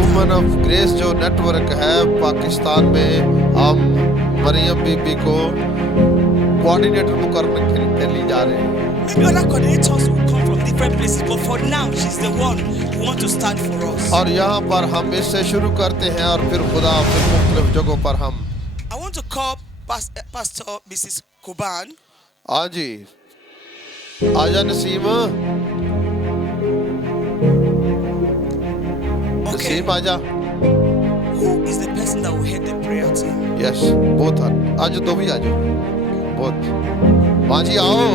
Women of grace जो network है पाकिस्तान में, हम मरियम बीबी को कोऑर्डिनेटर मुकर्रर के लिए जा रहे हैं। Maybe other coordinators will come from different places, but for now she's the one who wants to start for us. और यहाँ पर हम इससे शुरू करते हैं और फिर खुदा फिर मुख्तलिफ जगहों पर हम। I want to call Pastor Mrs. Kuban. हाँ जी, आजा नसीम। Okay. नसीम आजा। Who is the person that will head the prayer team? Yes, both are. आज दो भी आजो। Both. माँ जी आओ।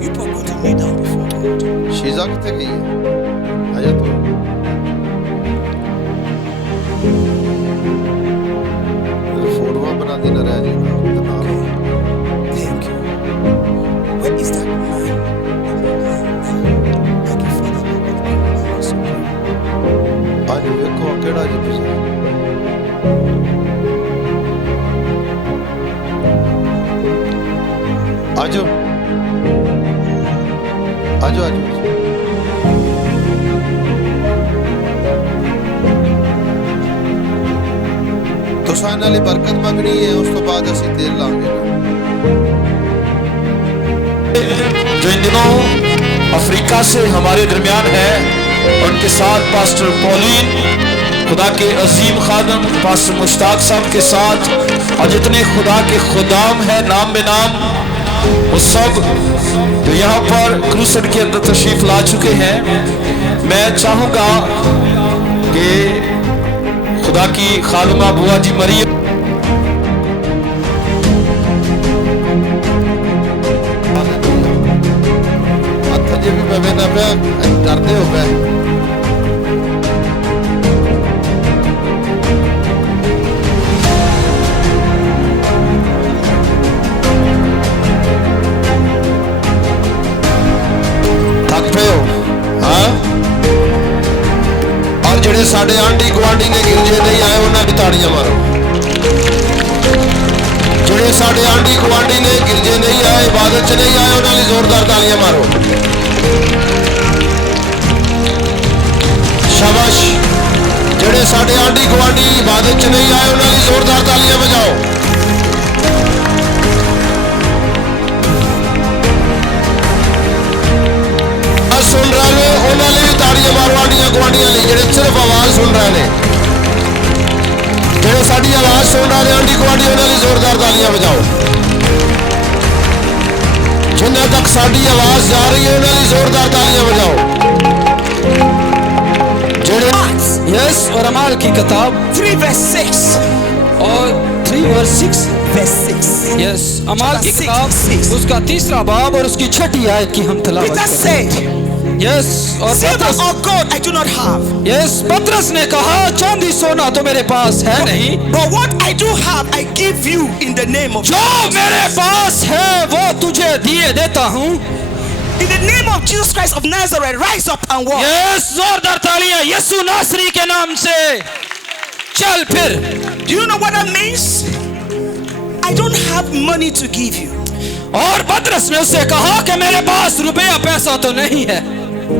You are going to kneel down before God. Sheeza कितने गई है? आजा तू। फोटो बना देना रह जी। Thank you. Where is that man? Thank you, Father. आज देखो केड़ा जी पिछे। आजो आजो आजो। तो साइन वाली बरकत मंगनी है, उस तो बाद असी तेल लांगे। जो इन दिनों अफ्रीका से हमारे दरमियान है, उनके साथ पास्टर पॉलिन, खुदा के अजीम खादम पास्टर मुश्ताक साहब के साथ, और जितने खुदा के खुदाम हैं नाम बेनाम, वो सब जो यहाँ पर क्रूसेड के अंदर तशरीफ ला चुके हैं। मैं चाहूँगा कि खुदा की खालमा बुआ जी मरियम डरते हो गए। थक पे हो हाँ? और जेडे साडे आंडी गुआंढी ने गिरजे नहीं आए उन्हें भी ताड़ियां मारो। जेडे साडे आंडी गुआंढी ने गिरजे नहीं आए, इबादत च नहीं आए, उन्हें जोरदार तालियां मारो। शाबाश। साढ़े आंडी गुआंढी इबादत च नहीं आए उन्होंने जोरदार तालियां बजाओ। सुन रहे ने उन्होंने भी ताड़ियां मारो आंडियां गुआंढियां लिए जेडे सिर्फ आवाज सुन रहे ने, जेडे साडी आवाज सुन रहे ने आंडी गुआंढी उन्होंने जोरदार तालियां बजाओ। जिन्हें तक साडी आवाज जा रही है उन्होंने जोरदार तालियां बजाओ। यस, और अमाल की किताब 3 verse 6 और 3 verse 6 verse 6 यस, अमाल की Chapter किताब 6. उसका 3रा बाब और उसकी 6ठी आयत की हम तलावत Peter करें। said, यस, और silver or gold I do not have, yes, पतरस ने कहा चांदी सोना तो मेरे पास है नहीं, but what I do have I give you in the name of जो मेरे पास है वो तुझे दिए देता हूँ। in the name of Jesus Christ of Nazareth, rise up and walk. Yes, जोरदार तालियां यीशु नासरी के नाम से चल फिर। Do you know what that means? I don't have money to give you, और पतरस ने उससे कहा कि मेरे पास रुपया पैसा तो नहीं है,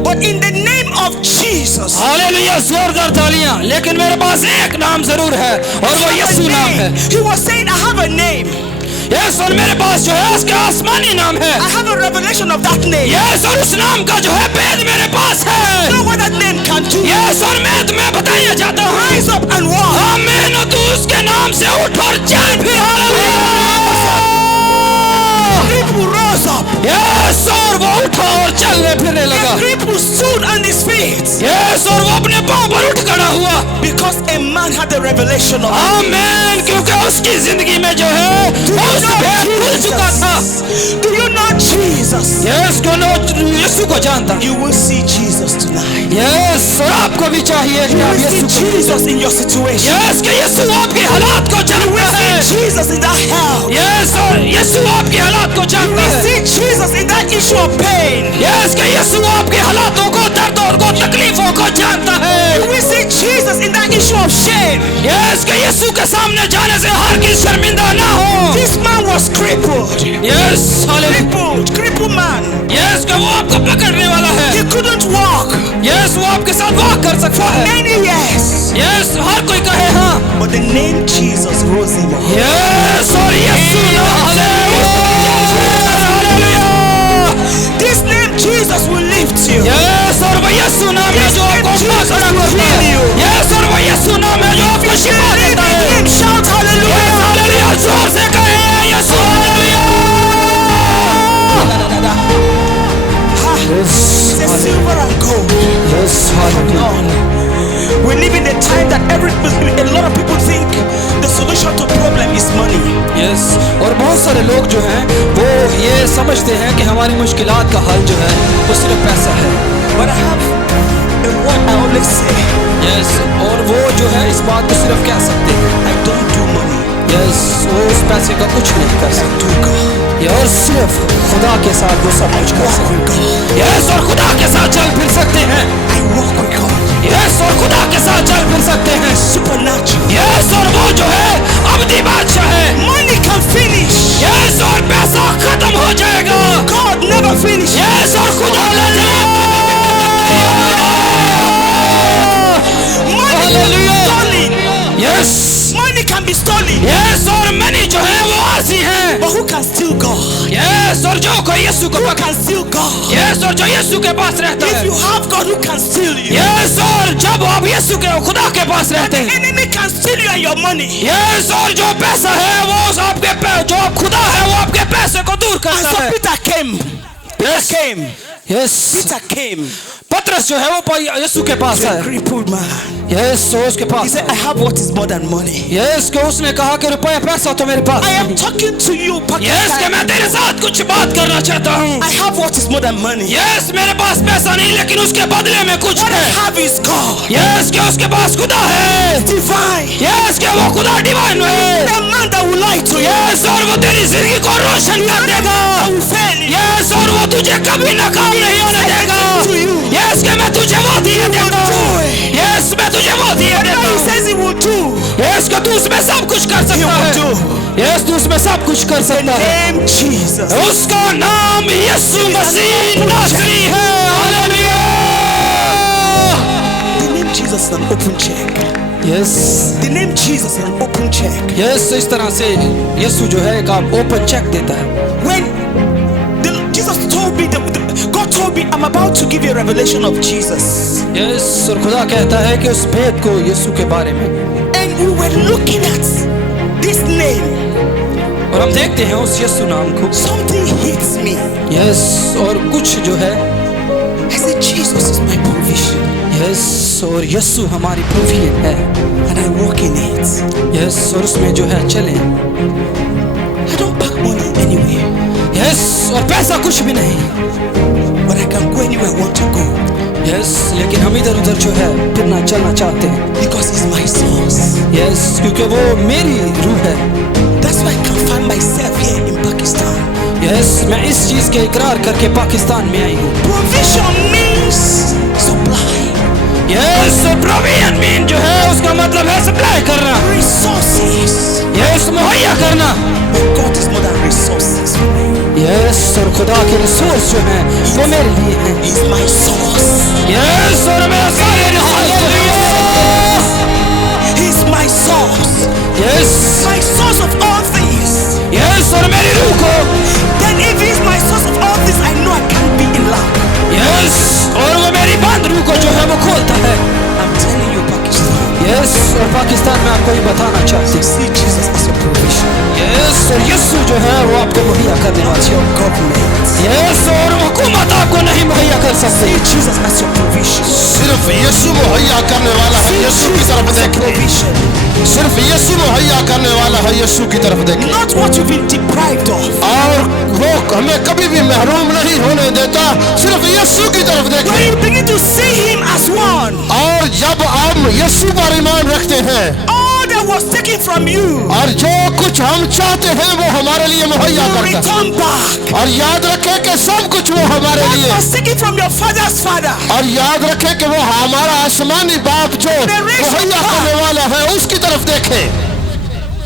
but in the name of Jesus, hallelujah, जोरदार तालियां, लेकिन मेरे पास एक नाम जरूर है और वो I have यीशु a नाम है। name. He was saying, I have a name. Yes, और मेरे पास जो है उसका आसमानी नाम है। I have a revelation of that name. Yes, और उस नाम का जो है भेद मेरे पास You है। know what that name can do? Yes, और मैं तुम्हें बताया जाता हूँ, Rise up and walk. आमीन, तू उसके नाम से उठ और चल फिर, hallelujah. People rose up. Yes, और वो उठा और चलने फिरने लगा। People stood on his feet yes, और वो अपने पांव पर उठ खड़ा हुआ। because a man had the revelation of आमीन, क्योंकि उसकी जिंदगी में जो है वो उस भेद खुल चुका था। Do you know Jesus? Yes, कौन यीशु को जानता? You will see Jesus tonight. Yes, और आपको भी चाहिए कि You आप will यीशु see Jesus in your situation. Yes, कि यीशु आपके हालात को You जानता will है। see Jesus in that hell. Yes, और यीशु आपके हालात को You जानता will है। see Jesus in that issue of pain. Yes, कि यीशु आपके हालातों को, दर्दों को, तकलीफों को जानता है। You will see Jesus in that issue of shame. Yes, कि यीशु के सामने जाने से हर किसी शर्मिंदा ना हो। This man was crippled. Yes, hallelujah. Crippled man. Yes, कि वो आपको पकड़ने वाला है। He couldn't walk यस, वो आपके साथ वॉक कर सकता है। many years. यस, हर कोई कहे हाँ। But the name Jesus rose him up. Yes, और यीशु नाम से hallelujah. This name Jesus will lift you. Yes, और वो यीशु नाम है जो आपको खड़ा करता है। यस, और वो यीशु नाम है जो आपको शिफा देता है। Him, shout hallelujah. Yes, hallelujah, जोर से कहे यीशु, hallelujah. It's a silver and gold. Yes, hallelujah. We live in a time that a lot of people think the solution to problem is money. Yes, और बहुत सारे लोग जो हैं वो ये समझते हैं कि हमारी मुश्किलात का हल जो है वो सिर्फ पैसा है। But I have a word I always say. Yes, और वो जो है इस बात को सिर्फ कह सकते हैं। I don't do money. Yes, वो उस पैसे का कुछ नहीं कर I सकते। do God. और सिर्फ खुदा के साथ वो सब कुछ कर Walk सकते with God. हैं। यस, और खुदा के साथ चल फिर सकते हैं। I walk with God. Yes, और खुदा के साथ चल फिर सकते हैं। Supernatural. यस, और वो जो है अब्दी बादशाह है। Money can finish. यस, और पैसा खत्म हो जाएगा। God never finishes. यस, और खुदा Money can be stolen. Yes, Money can be stolen. Yes, और मनी जो है वो आसी है। But who can steal God? Yes, और जो कोई यीशु को Who पकड़, can steal God? यस, और जो यीशु के पास रहता If है। you have God, who can steal you? Yes, और जब आप यीशु के खुदा के पास रहते The हैं। enemy can steal you and your money. Yes, और जो पैसा है वो आपके जो आप खुदा है वो आपके पैसे को दूर And करता so है। Peter came. Yes. Came. Yes, Peter came. पतरस जो है वो यीशु के पास He's a है। crippled man. यस, वो उसके He pass said, I have what is more than money. Yes, कि उसने कहा कि रुपया पैसा तो मेरे पास I am नहीं। talking to you, यस, कि Pakistan. मैं तेरे साथ कुछ बात करना चाहता हूँ। I have what is more than money. Yes, मेरे पास पैसा नहीं लेकिन उसके बदले में कुछ What I है। have is God. यस, कि उसके पास खुदा है। Divine. यस, कि वो खुदा डिवाइन है। The man that will lie to you. Yes, और वो तेरी जिंदगी को रोशन कर देगा। I will fail you. Yes, और वो तुझे कभी नाकाम नहीं होने देगा। To you. यस, कि मैं तुझे वो दिए देता हूँ। यस, मैं तुझे वो दिए देता He हूँ। says he will do. Yes, कि तू उसमें सब कुछ कर सकता will है। do. यस, तू उसमें सब कुछ कर सकता है। Name Jesus. उसका नाम यीशु मसीह नासरी है। Hallelujah. The name Jesus Jesus is an open check. Yes The name Jesus is an open check. Yes इस तरह से यीशु जो है एक आप ओपन चेक देता है. When Jesus told me, God told me, I'm about to give you a revelation of Jesus. Yes और खुदा कहता है कि उस भेद को यीशु के बारे में. And we were looking at this name. और हम देखते हैं उस यीशु नाम को. Something hits me. यस और कुछ जो है. I said, Jesus is my provision. Yes और यीशु हमारी प्रोविजन है. And I walk in it. Yes और उसमें जो है चलें. I don't pack money anywhere. Yes और पैसा कुछ भी नहीं. But I can go anywhere I want to go. Yes लेकिन हम इधर उधर जो है फिरना चलना चाहते हैं. Because it's my source. Yes क्योंकि वो मेरी रूह है. That's why I can find myself here in Pakistan. Yes मैं इस चीज के इकरार करके पाकिस्तान में आई हूँ. Provision means supply. Yes provision mean जो है उसका मतलब है सप्लाई करना. Resources. यस मुहैया करना. But God is more than resources. Yes और खुदा के रिसोर्स जो हैं वो मेरे लिए हैं. He's my source. यस और मेरा सारे resource. He's my source. Yes My source of all things. Yes और मेरी रूह को. Then if he's my source of all things, I know I can't be in lack. Yes और वो मेरी बंद रूह को जो है वो खोलता है. I'm telling you, Pakistan. Yes और पाकिस्तान में आपको ये बताना चाहती हूँ. See Jesus as a provision. Yes और यीशु जो है वो आपको मुहैया कर देना चाहिए. Your government. यस और हुकूमत आपको नहीं मुहैया कर सकती. See Jesus as your provision. सिर्फ यीशु मुहैया करने वाला है. यीशु की तरफ देखें. Provision. सिर्फ यीशु मुहैया करने वाला है. यीशु की तरफ देखें. Not what you've been deprived of. और वो हमें कभी भी महरूम नहीं होने देता. सिर्फ यीशु की तरफ When देखें. you begin to see him as one, और जब हम यीशु पर ईमान रखते हैं all that was taken from you और जो कुछ हम चाहते हैं वो हमारे लिए मुहैया will करता है. return back. और याद रखें कि सब कुछ वो हमारे What लिए. was taken from your father's father, और याद रखें कि वो हमारा आसमानी बाप जो मुहैया करने वाला है उसकी तरफ देखें.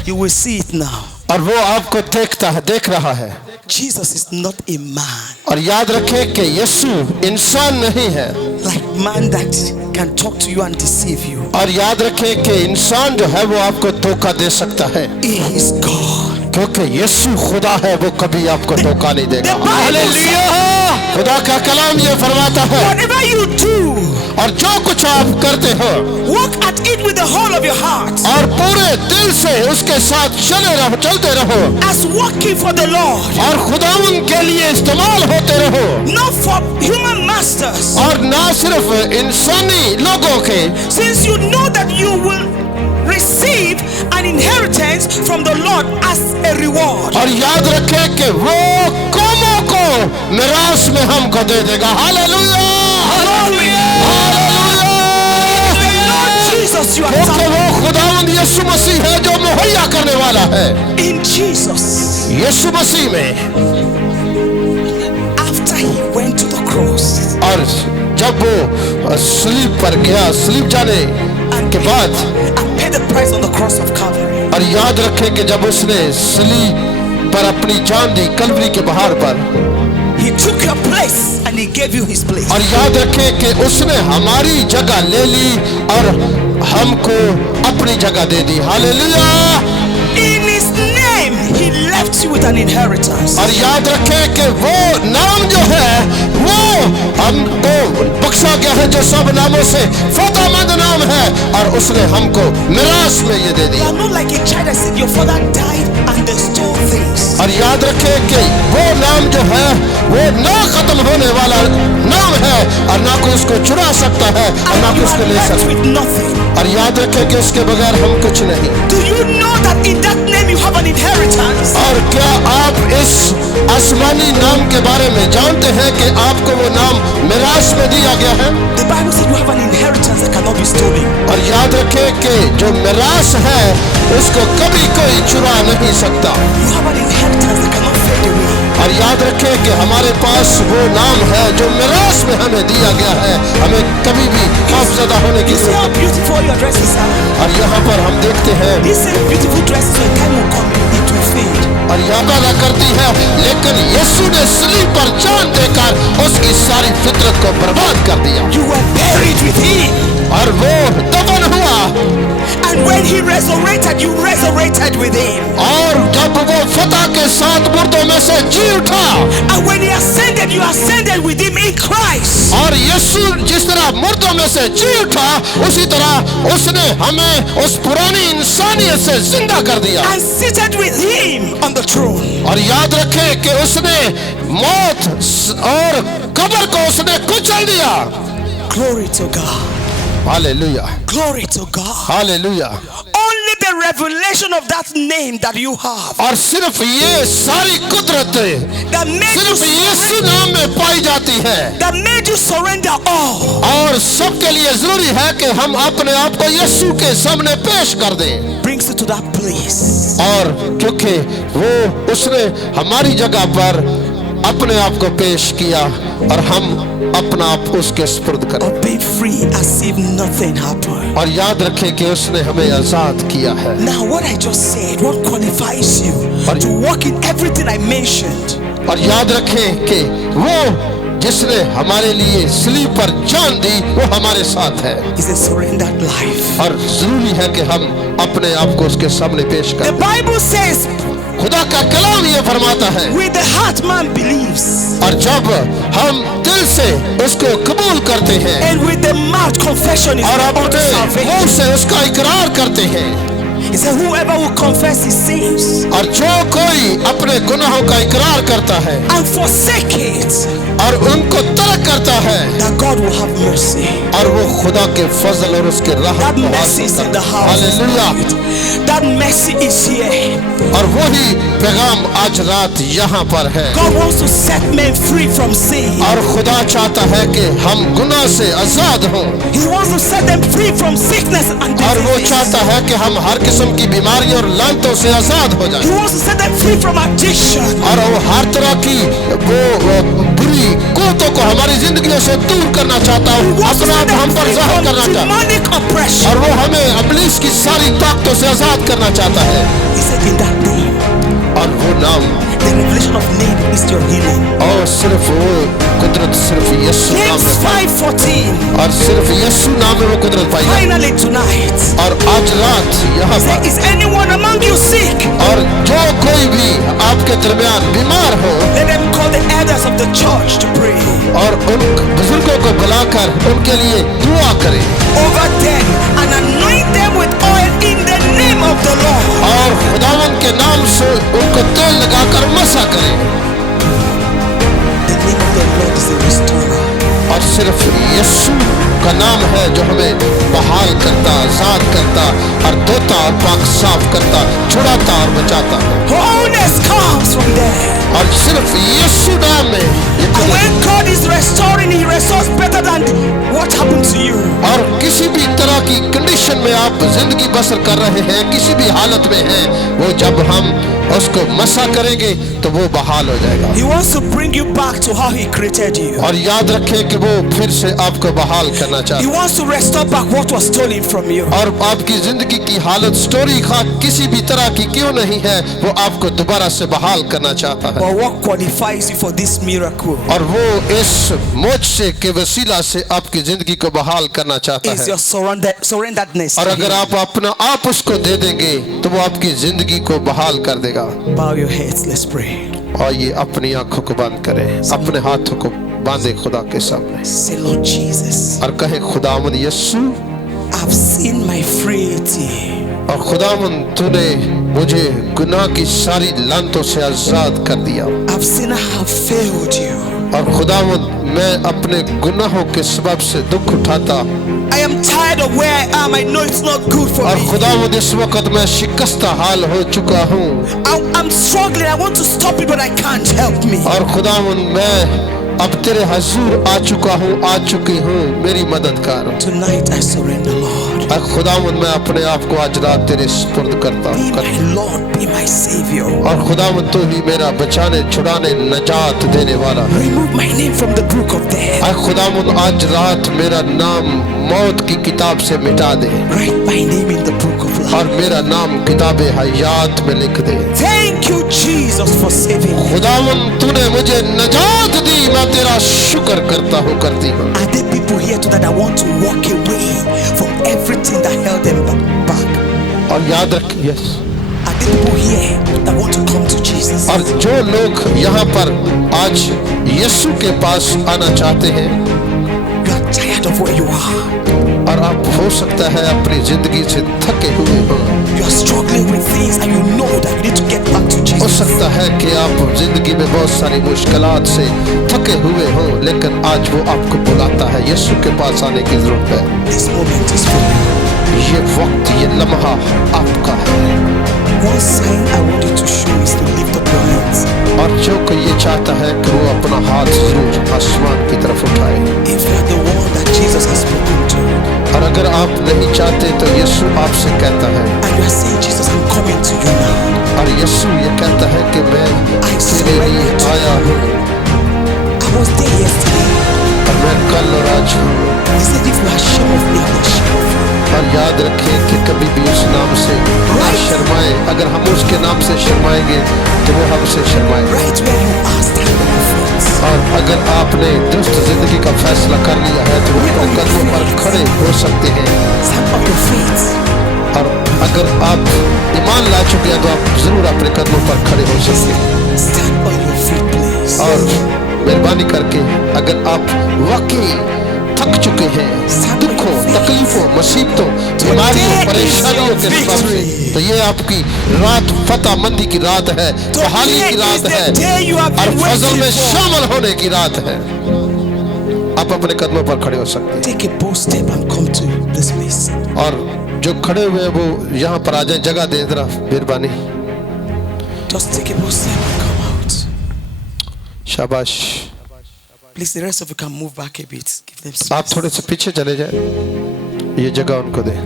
you will see it now. और वो आपको देखता है, देख रहा है. Jesus is not a man और याद रखें कि यीशु इंसान नहीं है. like man that can talk to you and deceive you. और याद रखें कि इंसान जो है वो आपको धोखा दे सकता है. He is God. क्योंकि यीशु खुदा है, वो कभी आपको धोखा नहीं देगा. The Bible says, खुदा का कलाम ये फरमाता है. whatever you do, और जो कुछ आप करते हो work at it with the whole of your heart, और पूरे दिल से उसके साथ चलते रहो as working for the Lord, और खुदावन के लिए इस्तेमाल होते रहो. not for human masters. और ना सिर्फ इंसानी लोगों के. Since you know that you will receive an inheritance from the Lord as a reward. और याद रखें कि वो कौमों को मिरास में हमको दे देगा. Hallelujah, Glory. The Lord Jesus you are क्योंकि talking. वो खुदावंद यीशु मसीह है जो मुहैया करने वाला है. In Jesus, यीशु मसीह में. after he went to the cross और जब वो सलीब पर गया, सलीब जाने के बाद, and paid the price on the cross of Calvary, और याद रखें कि जब उसने सलीब पर अपनी जान दी कलवरी के पहाड़ पर, he took your place and he gave you his place. और याद रखें कि उसने हमारी जगह ले ली और हमको अपनी जगह दे दी. Hallelujah. In his name he left you with an inheritance. और याद रखें कि वो नाम जो है वो हमको बख्शा गया है जो सब नामों से फतेहमंद नाम है, और उसने हमको मिरास में ये दे You दिया. are not like a child that said your father died and they stole things. और याद रखें कि वो नाम जो है वो ना खत्म होने वाला नाम है और ना कोई उसको चुरा सकता है और ना And कोई you उसको are ले left सकता. with nothing. और याद रखें कि उसके बगैर हम कुछ नहीं. Do you know that in that name you have an inheritance? और क्या आप इस आसमानी नाम के बारे में जानते हैं कि आपको वो नाम मिरास में दिया गया है? The Bible says you have an inheritance that cannot be stolen. और याद रखें कि जो मिरास है उसको कभी कोई चुरा नहीं सकता. You have an inheritance that cannot fade away. और याद रखें कि हमारे पास वो नाम है जो मिरास में हमें दिया गया है. हमें कभी भी खौफजदा होने की You see how जरूरत. beautiful your dresses are? और यहाँ पर हम देखते हैं These same beautiful dresses, when time will come, it to feed. और याद पैदा करती है, लेकिन यीशु ने सलीब पर जान देकर उसकी सारी फितरत को बर्बाद कर दिया You were buried with him. और वो दफन हुआ। And when he resurrected, you resurrected with him. और जब वो फतह के साथ मुर्दों में से जी उठा, And when he ascended, you ascended with him in Christ. और यीशु जिस तरह मुर्दों में से जी उठा, उसी तरह उसने हमें उस पुरानी इंसानियत से जिंदा कर दिया। And seated with him on the throne. और याद रखें कि उसने मौत और कब्र को उसने कुचल दिया। Glory to God. Hallelujah, Glory to God. Hallelujah. Only the revelation of that name that you have, और सिर्फ ये सारी कुदरत that made सिर्फ यीशु नाम में पाई जाती है। that made you surrender all, और सबके लिए जरूरी है कि हम अपने आप को यीशु के सामने पेश कर दें। brings you to that place. और क्योंकि वो उसने हमारी जगह पर अपने आप को पेश किया और हम अपना आप उसके सुपुर्द करें। Or be free as if nothing happened. और याद रखें कि उसने हमें आजाद किया है। Now what I just said, what qualifies you Or- to walk in everything I mentioned? और याद रखें कि वो जिसने हमारे लिए सलीब पर जान दी, वो हमारे साथ है। Is a surrendered life. और जरूरी है कि हम अपने आप को उसके सामने पेश The करें। Bible says, खुदा का कलाम ये फरमाता है, with the heart man believes, और जब हम दिल से उसको कबूल करते हैं and with the mouth confession is और unto अपने मुंह salvation. से उसका इकरार करते हैं, He said, whoever will confess his sins और जो कोई अपने गुनाहों का इकरार करता है and forsake it, और उनको तर्क करता है, that God will have mercy. और वो खुदा के फजल और उसके That रहमत को mercy is हासिल in the करता house. है। Hallelujah. That mercy is here. और वही पैगाम आज रात यहाँ पर है। God wants to set men free from sin. और खुदा चाहता है कि हम गुनाह से आजाद हों, He wants to set them free from sickness and और वो disease. चाहता है कि हम हर किस्म की बीमारियों और लानतों से आजाद हो He जाएं, wants to set them free from addiction. और वो हर तरह की वो बुरी कुतों को हमारी जिंदगियों से दूर करना चाहता He है, wants to अपना set आप हम them पर free जाहिर from करना चाहता है, demonic oppression. और वो हमें इब्लीस की सारी ताकतों से आजाद करना चाहता है। He said in that name, और वो नाम the revelation of name is your healing. और सिर्फ वो कुदरत सिर्फ यीशु नाम James में पाई, 5:14. और सिर्फ यीशु नाम में वो कुदरत पाई जाती Finally tonight, है। और आज रात यहाँ say, पर, is anyone among you sick? और जो कोई भी आपके दरमियान बीमार हो, Let them call the elders of the church to pray और उन बुजुर्गों को बुलाकर उनके लिए दुआ करें, over them and anoint them with oil in the name of the Lord. और खुदावन के नाम से उनको तेल लगाकर मसा करें। The name of the Lord is a restorer. और सिर्फ यीशु का नाम है जो हमें बहाल करता, आजाद करता और धोता और पाक साफ करता, छुड़ाता और बचाता है। Wholeness comes from there. और सिर्फ यीशु नाम में ये And कुदरत, when God is restoring, He restores better than what happened to you. और किसी भी तरह की कंडीशन में आप जिंदगी बसर कर रहे हैं, किसी भी हालत में हैं, वो जब हम उसको मसा करेंगे तो वो बहाल हो जाएगा। He wants to bring you back to how He created you. और याद रखें कि वो फिर से आपको बहाल करना He चाहता है, wants to restore back what was stolen from you. और आपकी जिंदगी की हालत स्टोरी खा किसी भी तरह की क्यों नहीं है, वो आपको दोबारा से बहाल करना चाहता है। But what qualifies you for this miracle और वो इस मोजसे के वसीला से आपकी जिंदगी को बहाल करना चाहता is है। your surrenderedness. और to अगर Him. आप अपना आप उसको दे देंगे तो वो आपकी जिंदगी को बहाल कर देगा। Bow your heads, let's pray. और ये अपनी आंखों को बंद करें, अपने हाथों को बांधे खुदा के सामने Say, Lord Jesus, और कहें, खुदावन यीशु, I've seen my frailty. और खुदावन तूने मुझे गुनाह की सारी लानतों से आजाद कर दिया, I've seen I have failed you. और खुदावन मैं अपने गुनाहों के सबब से दुख उठाता, I am tired of where I am. I know it's not good for और me. खुदावन इस वक्त मैं शिकस्ता हाल हो चुका हूँ, I'm struggling. I want to stop it, but I can't. Help me. और खुदावन मैं अब तेरे हजूर आ चुका हूँ, आ चुकी हूँ, मेरी मदद कर। Tonight I surrender, Lord. और खुदावन मैं अपने आप को आज रात तेरे सुपुर्द करता Be हूँ, my Lord. Be my Savior. और खुदावन तू ही मेरा बचाने, छुड़ाने, नजात देने वाला है। Remove my name from the book of death. और खुदावन आज रात मेरा नाम मौत की किताब से मिटा दे, Write my name in the book of life. और मेरा नाम किताबे हयात में लिख दे। Thank you, Jesus, for saving me. खुदावन तूने मुझे नजात दी, मैं तेरा शुक्र करता हूँ, करती हूँ। Are there people here today that want to walk away from everything that held them back? और याद रख, yes, Are there people here that want to come to Jesus? और जो लोग यहाँ पर आज यीशु के पास आना चाहते हैं, You are tired of where you are. और आप हो सकता है अपनी जिंदगी से थके हुए हो, You are struggling with things and you know that you need to get back to हो Jesus. सकता है कि आप जिंदगी में बहुत सारी मुश्किलात से थके हुए हो, लेकिन आज वो आपको बुलाता है, यीशु के पास आने की जरूरत है। This moment is for you. ये वक्त, ये लम्हा आपका है। One sign I want you to show is to lift up your hands. और जो कोई ये चाहता है कि वो अपना हाथ जरूर आसमान की तरफ उठाए। If you are the one that Jesus has spoken to, और अगर आप नहीं चाहते तो यीशु आपसे कहता है, and you are saying, Jesus, I'm coming to you now. और यीशु ये कहता है कि मैं तेरे लिए आया हूँ, I was there yesterday. और मैं कल और आज हूँ। He said, if you are ashamed of me, I will shame of you. और याद रखें कि कभी भी उस नाम से ना शर्माए। अगर हम उसके नाम से शर्माएंगे तो वो हमसे शर्माए। Right where you are, stand on your feet. और अगर आपने दुष्ट जिंदगी का फैसला कर लिया है तो वो अपने कदमों पर खड़े हो सकते हैं। Stand on your feet. और अगर आप ईमान ला चुके हैं तो आप जरूर अपने कदमों पर खड़े हो सकते हैं। Stand on your feet, please. और मेहरबानी करके अगर आप वाकई थक चुके हैं दुखों, तकलीफों, मुसीबतों, बीमारियों, परेशानियों के सबब से, तो ये आपकी रात फतहमंदी की रात है, बहाली की रात है और फजल में शामिल होने की रात है। आप अपने कदमों पर खड़े हो सकते हैं। Take a bold step and come to this place. और जो खड़े हुए हैं वो यहाँ पर आ जाए, जगह दें जरा, मेहरबानी। Just take a bold step and come out. शाबाश। Please, the rest of you can move back a bit. Give them आप space. थोड़े से पीछे चले जाए, ये जगह उनको दें।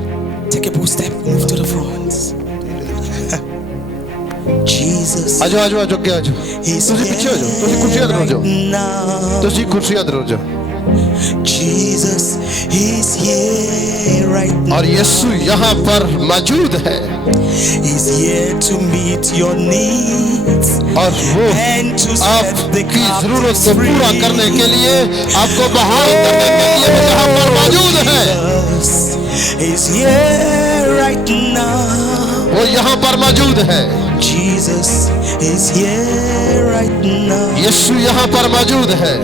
Take a bold step, move to the front. Jesus आजो आजो आजो क्या आजो, is तुझे पीछे हो जाओ, तुझे कुर्सियां दरो जाओ, now. तुझे कुर्सियां दरो जाओ। Jesus is here right now. और यीशु यहाँ पर मौजूद है He's here to meet your needs और वो and to set the आपकी जरूरत captives को पूरा free. करने के लिए, आपको बहाल करने के लिए वो यहाँ पर मौजूद है। Jesus is here right now. वो यहाँ पर मौजूद है। Jesus is here right now. यीशु यहाँ पर मौजूद है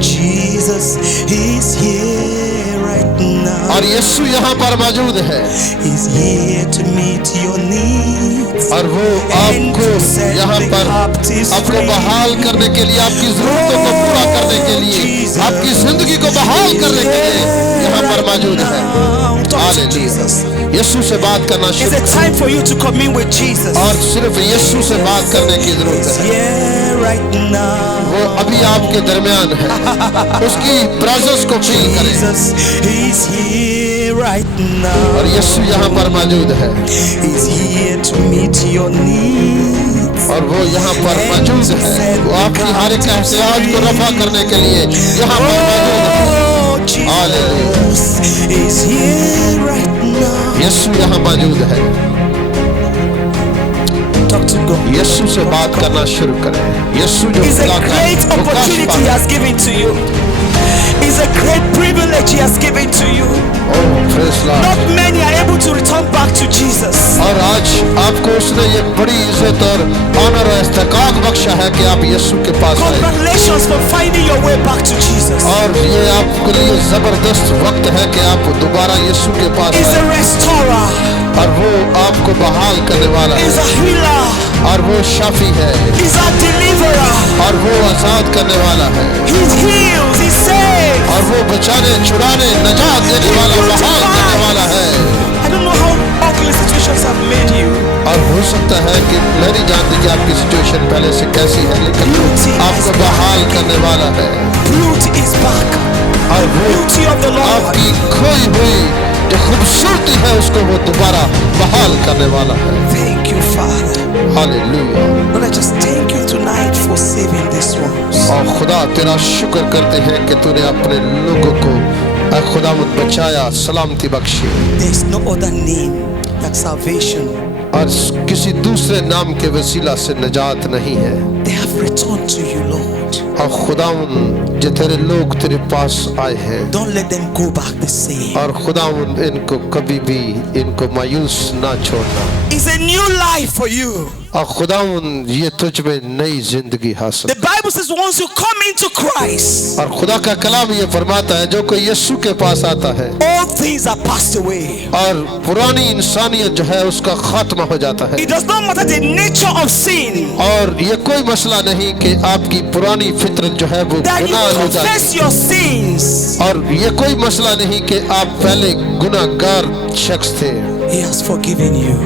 Jesus is here right now. और यीशु यहाँ पर मौजूद है He's here to meet your needs. और वो आपको यहाँ पर आपको बहाल करने के लिए, आपकी जरूरतों को पूरा करने के लिए, आपकी जिंदगी को बहाल करने के लिए यहाँ पर मौजूद है। हालेलुया। यीशु से बात करना It's शुरू a time for you to commune with Jesus. और सिर्फ यीशु से बात करने की जरूरत He's है। here right now. वो अभी आपके दरमियान है, उसकी प्रेजेंस को फील करें। Jesus is here right now. और यीशु यहाँ पर मौजूद है He's here to meet your needs. और वो यहाँ पर मौजूद है, वो आपकी हर एक एहतियाज को रफा करने के लिए यहाँ पर मौजूद है। Oh, Jesus is here right now. यीशु यहाँ मौजूद है। Talk to God. यीशु से बात करना शुरू करें। यीशु जो It's a खुदा का great वो opportunity काशफा He है। has given to you. It's a great privilege He has given to you. Oh, praise Lord। Not many are able to return back to Jesus. और आज आपको उसने ये बड़ी इज्जत और ऑनर और इस्तेकाक बख्शा है कि आप यीशु के पास आए। Congratulations for finding your way back to Jesus. और ये आपके लिए जबरदस्त वक्त है कि आप दोबारा यीशु के पास He's a आए restorer. और वो आपको बहाल करने वाला है He's a healer. और वो शाफी है He's a deliverer. और वो आजाद करने वाला है He heals. He saves. और वो बचाने, छुड़ाने, नजात देने वाला, बहाल करने वाला है। I don't know how ugly situations have made you. और हो सकता है कि मैं नहीं जानती कि आपकी सिचुएशन पहले से कैसी है, लेकिन आपको बहाल करने वाला है Beauty is back. और वो Beauty of the Lord. आपकी खोई हुई जो खूबसूरती है उसको वो दोबारा बहाल करने वाला है। Thank you, Father. Hallelujah. Lord, I just thank you tonight for saving these ones. और खुदा तेरा शुक्र करते हैं कि तूने अपने लोगों को खुदावंद बचाया, सलामती Bakshi. There is no other name that salvation, और किसी दूसरे नाम के वसीला से निजात नहीं है। they have returned to you, Lord. और खुदावन जो तेरे लोग तेरे पास आए हैं, Don't let them go back the same. और खुदावन इनको कभी भी इनको मायूस ना छोड़ना। It's a new life for you. और खुदावन ये तुझ में नई जिंदगी हासिल। The Bible says once you come into Christ, और खुदा का कलाम ये फरमाता है जो कोई यीशु के पास आता है all things are passed away. और पुरानी इंसानियत जो है उसका खात्मा हो जाता है। It does not matter the nature of sin, और ये कोई मसला नहीं कि आपकी पुरानी फितरत जो है वो that you गुनाह हो जाती confess your sins. है। और ये कोई मसला नहीं कि आप पहले गुनाहगार शख्स थे He has forgiven you.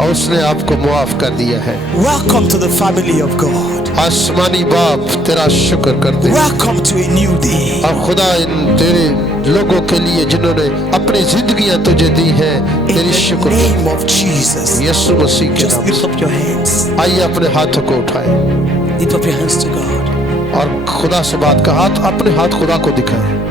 और उसने आपको मुआफ कर दिया है। Welcome to the family of God. आसमानी बाप तेरा शुक्र करते हैं। Welcome to a new day. और खुदा इन तेरे लोगों के लिए जिन्होंने अपनी जिंदगियां तुझे दी हैं In तेरी the शुक्र name of Jesus, यीशु मसीह के just नाम lift से up your hands. आइए अपने हाथों को उठाएं Lift up your hands to God. और खुदा से बात का अपने हाथ खुदा को दिखाएं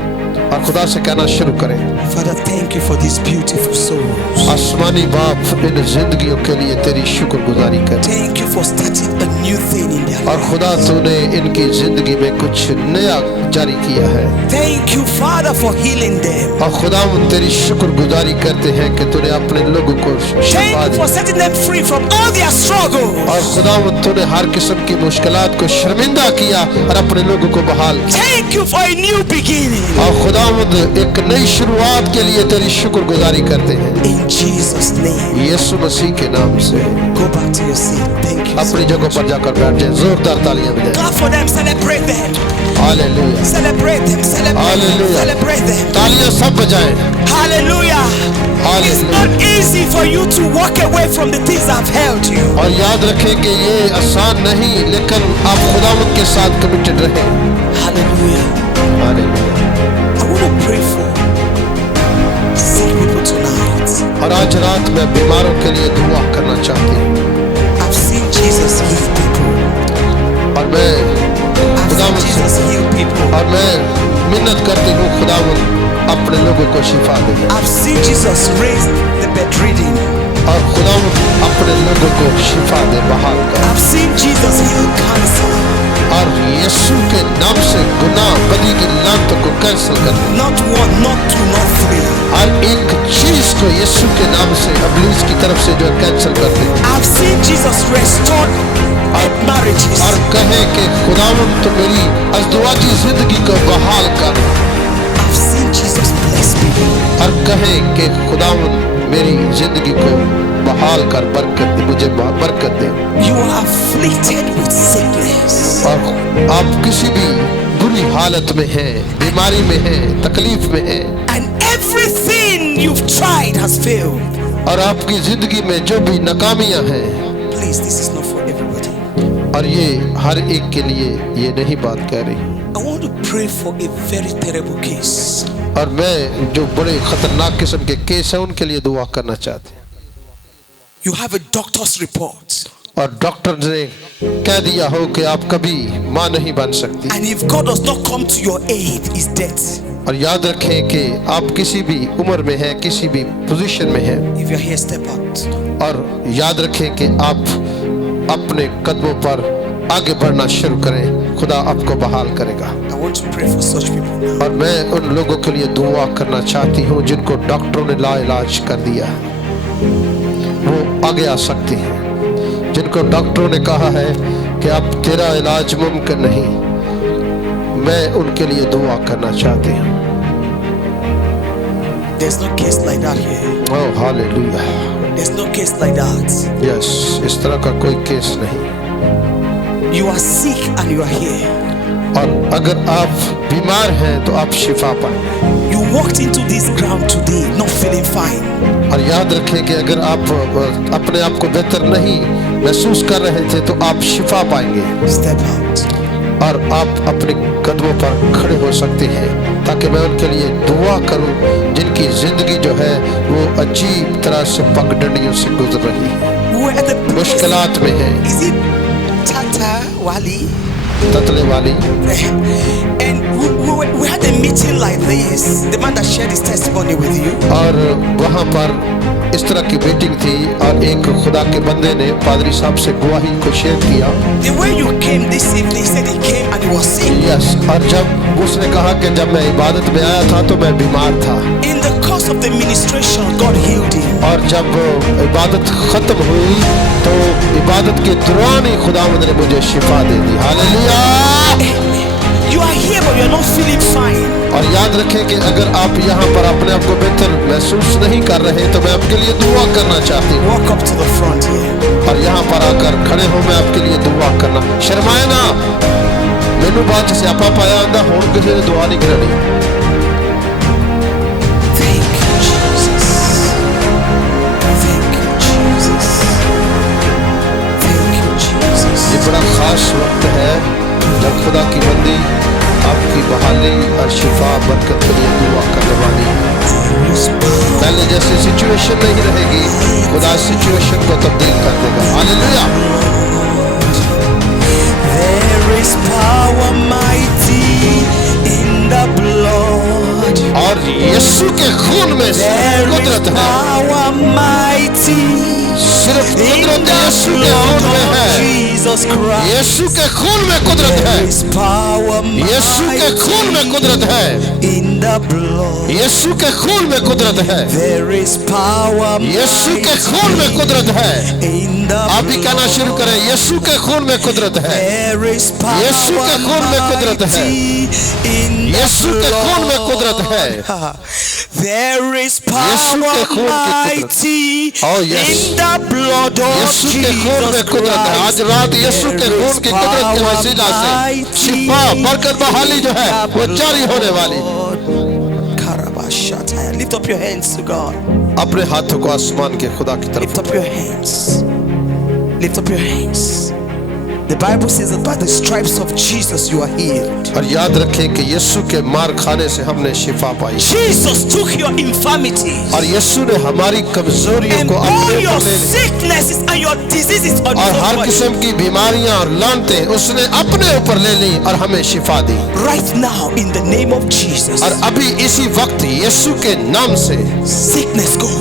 और खुदा से कहना शुरू करें। Father, thank you for these beautiful souls. आसमानी बाप इन जिंदगियों के लिए तेरी शुक्रगुजारी कर। Thank you for starting a new thing in their और life. खुदा तूने इनकी जिंदगी में कुछ नया जारी किया है। Thank you, Father, for healing them. और खुदा हम तेरी शुक्रगुजारी करते हैं कि तूने अपने लोगों को शिफा Thank you the. for setting them free from all their struggles. और खुदा तूने हर किस्म की मुश्किलात को शर्मिंदा किया और अपने लोगों को बहाल किया। Thank you for a new beginning. और खुदा एक नई शुरुआत के लिए तेरी शुक्रगुजारी करते हैं In Jesus' name. यीशु मसीह के नाम से। Go back to your seat. Thank you. अपनी जगह पर जाकर बैठ जाए। जोरदार तालियां बजाएं। Clap for them. Celebrate them. Hallelujah Celebrate them. Celebrate them. Hallelujah. Celebrate them. तालियां सब बजाएं। Hallelujah. It's Hallelujah. not easy for you to walk away from the things that have held you. और याद रखें कि ये आसान नहीं, लेकिन आप खुदावंद के साथ कमिटेड रहें। Hallelujah. Hallelujah. I want to pray for sick people tonight. और आज रात मैं बीमारों के लिए दुआ करना चाहती हूँ। I've seen Jesus heal people. और मैं I've seen खुदावंद से Jesus heal people. और मैं मिन्नत करती हूँ खुदावंद अपने लोगों को शिफा दे। I've seen Jesus raise the bedridden. और खुदावंद अपने लोगों को शिफा दे, बहाल कर। I've seen Jesus heal cancer. और यीशु के नाम से गुनाह बदी की लानतों को कैंसिल कर दे। Not one, not two, not three. हर एक चीज को यीशु के नाम से इब्लीस की तरफ से जो है कैंसिल कर दे। I've seen Jesus restore marriages. और कहे कि खुदावंद तो मेरी अज़दवाजी जिंदगी को बहाल कर। I've seen Jesus bless people. और कहे कि खुदावंद मेरी जिंदगी को बहाल कर, बरकत दे, मुझे बरकत दे। You are afflicted with sickness. और आप किसी भी बुरी हालत में हैं, बीमारी में हैं, तकलीफ में हैं, And everything you've tried has failed. और आपकी जिंदगी में जो भी नाकामियां हैं, Please, this is not for everybody. और ये हर एक के लिए ये नहीं बात कह रही। I want to pray for a very terrible case. और मैं जो बड़े खतरनाक किस्म के केस हैं उनके लिए दुआ करना चाहते हैं। You have a doctor's report. और डॉक्टर ने कह दिया हो कि आप कभी माँ नहीं बन सकती। And if God does not come to your aid, is death. और याद रखें कि आप किसी भी उम्र में हैं, किसी भी पोजीशन में हैं, If you're here, step out. और याद रखें कि आप अपने कदमों पर आगे बढ़ना शुरू करें, खुदा आपको बहाल करेगा। I want to pray for such people now. और मैं उन लोगों के लिए दुआ करना चाहती हूँ जिनको डॉक्टरों ने लाइलाज कर दिया है, वो आगे आ सकते हैं। जिनको डॉक्टरों ने कहा है कि अब तेरा इलाज मुमकिन नहीं, मैं उनके लिए दुआ करना चाहती हूँ। There's no case like that here. Oh hallelujah, There's no case like that. Yes, इस तरह का कोई केस नहीं। You are sick and you are here. और अगर आप बीमार हैं तो आप शिफा पाएं। You walked into this ground today not feeling fine. और याद रखें कि अगर आप अपने आप को बेहतर नहीं महसूस कर रहे थे तो आप शिफा पाएंगे। Step out. और आप अपने कदमों पर खड़े हो सकते हैं ताकि मैं उनके लिए दुआ करूं जिनकी जिंदगी जो है वो अजीब तरह से पगडंडियों से गुजर रही है, We're at the place. मुश्किलात में है, Is it Tata Wali? ततले वाली। And we had a meeting like this. The man that shared his testimony with you. और वहाँ पर इस तरह की मीटिंग थी और एक खुदा के बंदे ने पादरी साहब से गवाही को शेयर किया। The way you came this evening, he said he came and he was sick. Yes, और जब उसने कहा कि जब मैं इबादत में आया था तो मैं बीमार था, In the course of the ministration, God healed him. और जब इबादत खत्म हुई तो इबादत के दौरान ही खुदावंद ने मुझे शिफा दे दी। Hallelujah. You are here but you are not feeling fine. और याद रखें कि अगर आप यहाँ पर अपने आप को बेहतर महसूस नहीं कर रहे तो मैं आपके लिए दुआ करना चाहती हूँ। Walk up to the front here. और यहाँ पर आकर खड़े हो, मैं आपके लिए दुआ करना। शर्माए ना, मैनू बात से आपा पाया आंदा हुण किसी ने दुआ नहीं करनी। Thank you, Jesus. Thank you, Jesus. Thank you, Jesus. ये बड़ा खास वक्त है जब खुदा की बंदी आपकी बहाली और शिफा बरकत के लिए दुआ करने वाली है। पहले जैसी सिचुएशन नहीं रहेगी, खुदा सिचुएशन को तब्दील कर देगा। Hallelujah. There is power mighty in the blood. और यीशु के खून में कुदरत है। Power mighty. सिर्फ कुदरत यीशु के खून में है। Jesus Christ. यीशु के खून में कुदरत है। There is power यीशु के खून में कुदरत है। in the blood. यीशु के खून में कुदरत है। There is power यीशु के खून में कुदरत है। in the आप भी कहना शुरू करें, यीशु के खून में कुदरत है। There is power यीशु के खून में कुदरत है। in the यीशु के खून में कुदरत है। There is यीशु power के खून की कुदरत। mighty Oh, yes. in the blood of यीशु के खून में Jesus कुदरत है। आज Christ. रात यीशु के खून की कुदरत के वसीला से शिफा बरकत बहाली जो है वो जारी होने वाली। Karabashata. Lift up your hands to God. अपने हाथों को आसमान के खुदा की तरफ। Lift up your hands. Lift up your hands. The Bible says that by the stripes of Jesus you are healed. और याद रखें कि यीशु के मार खाने से हमने शिफा पाई। Jesus took your infirmities और यीशु ने हमारी कमजोरियों and को all अपने your ऊपर ले ली। sicknesses and your diseases on और his हर own body. किस्म की बीमारियां और लानतें उसने अपने ऊपर ले ली और हमें शिफा दी। Right now in the name of Jesus, और अभी इसी वक्त यीशु के नाम से sickness go.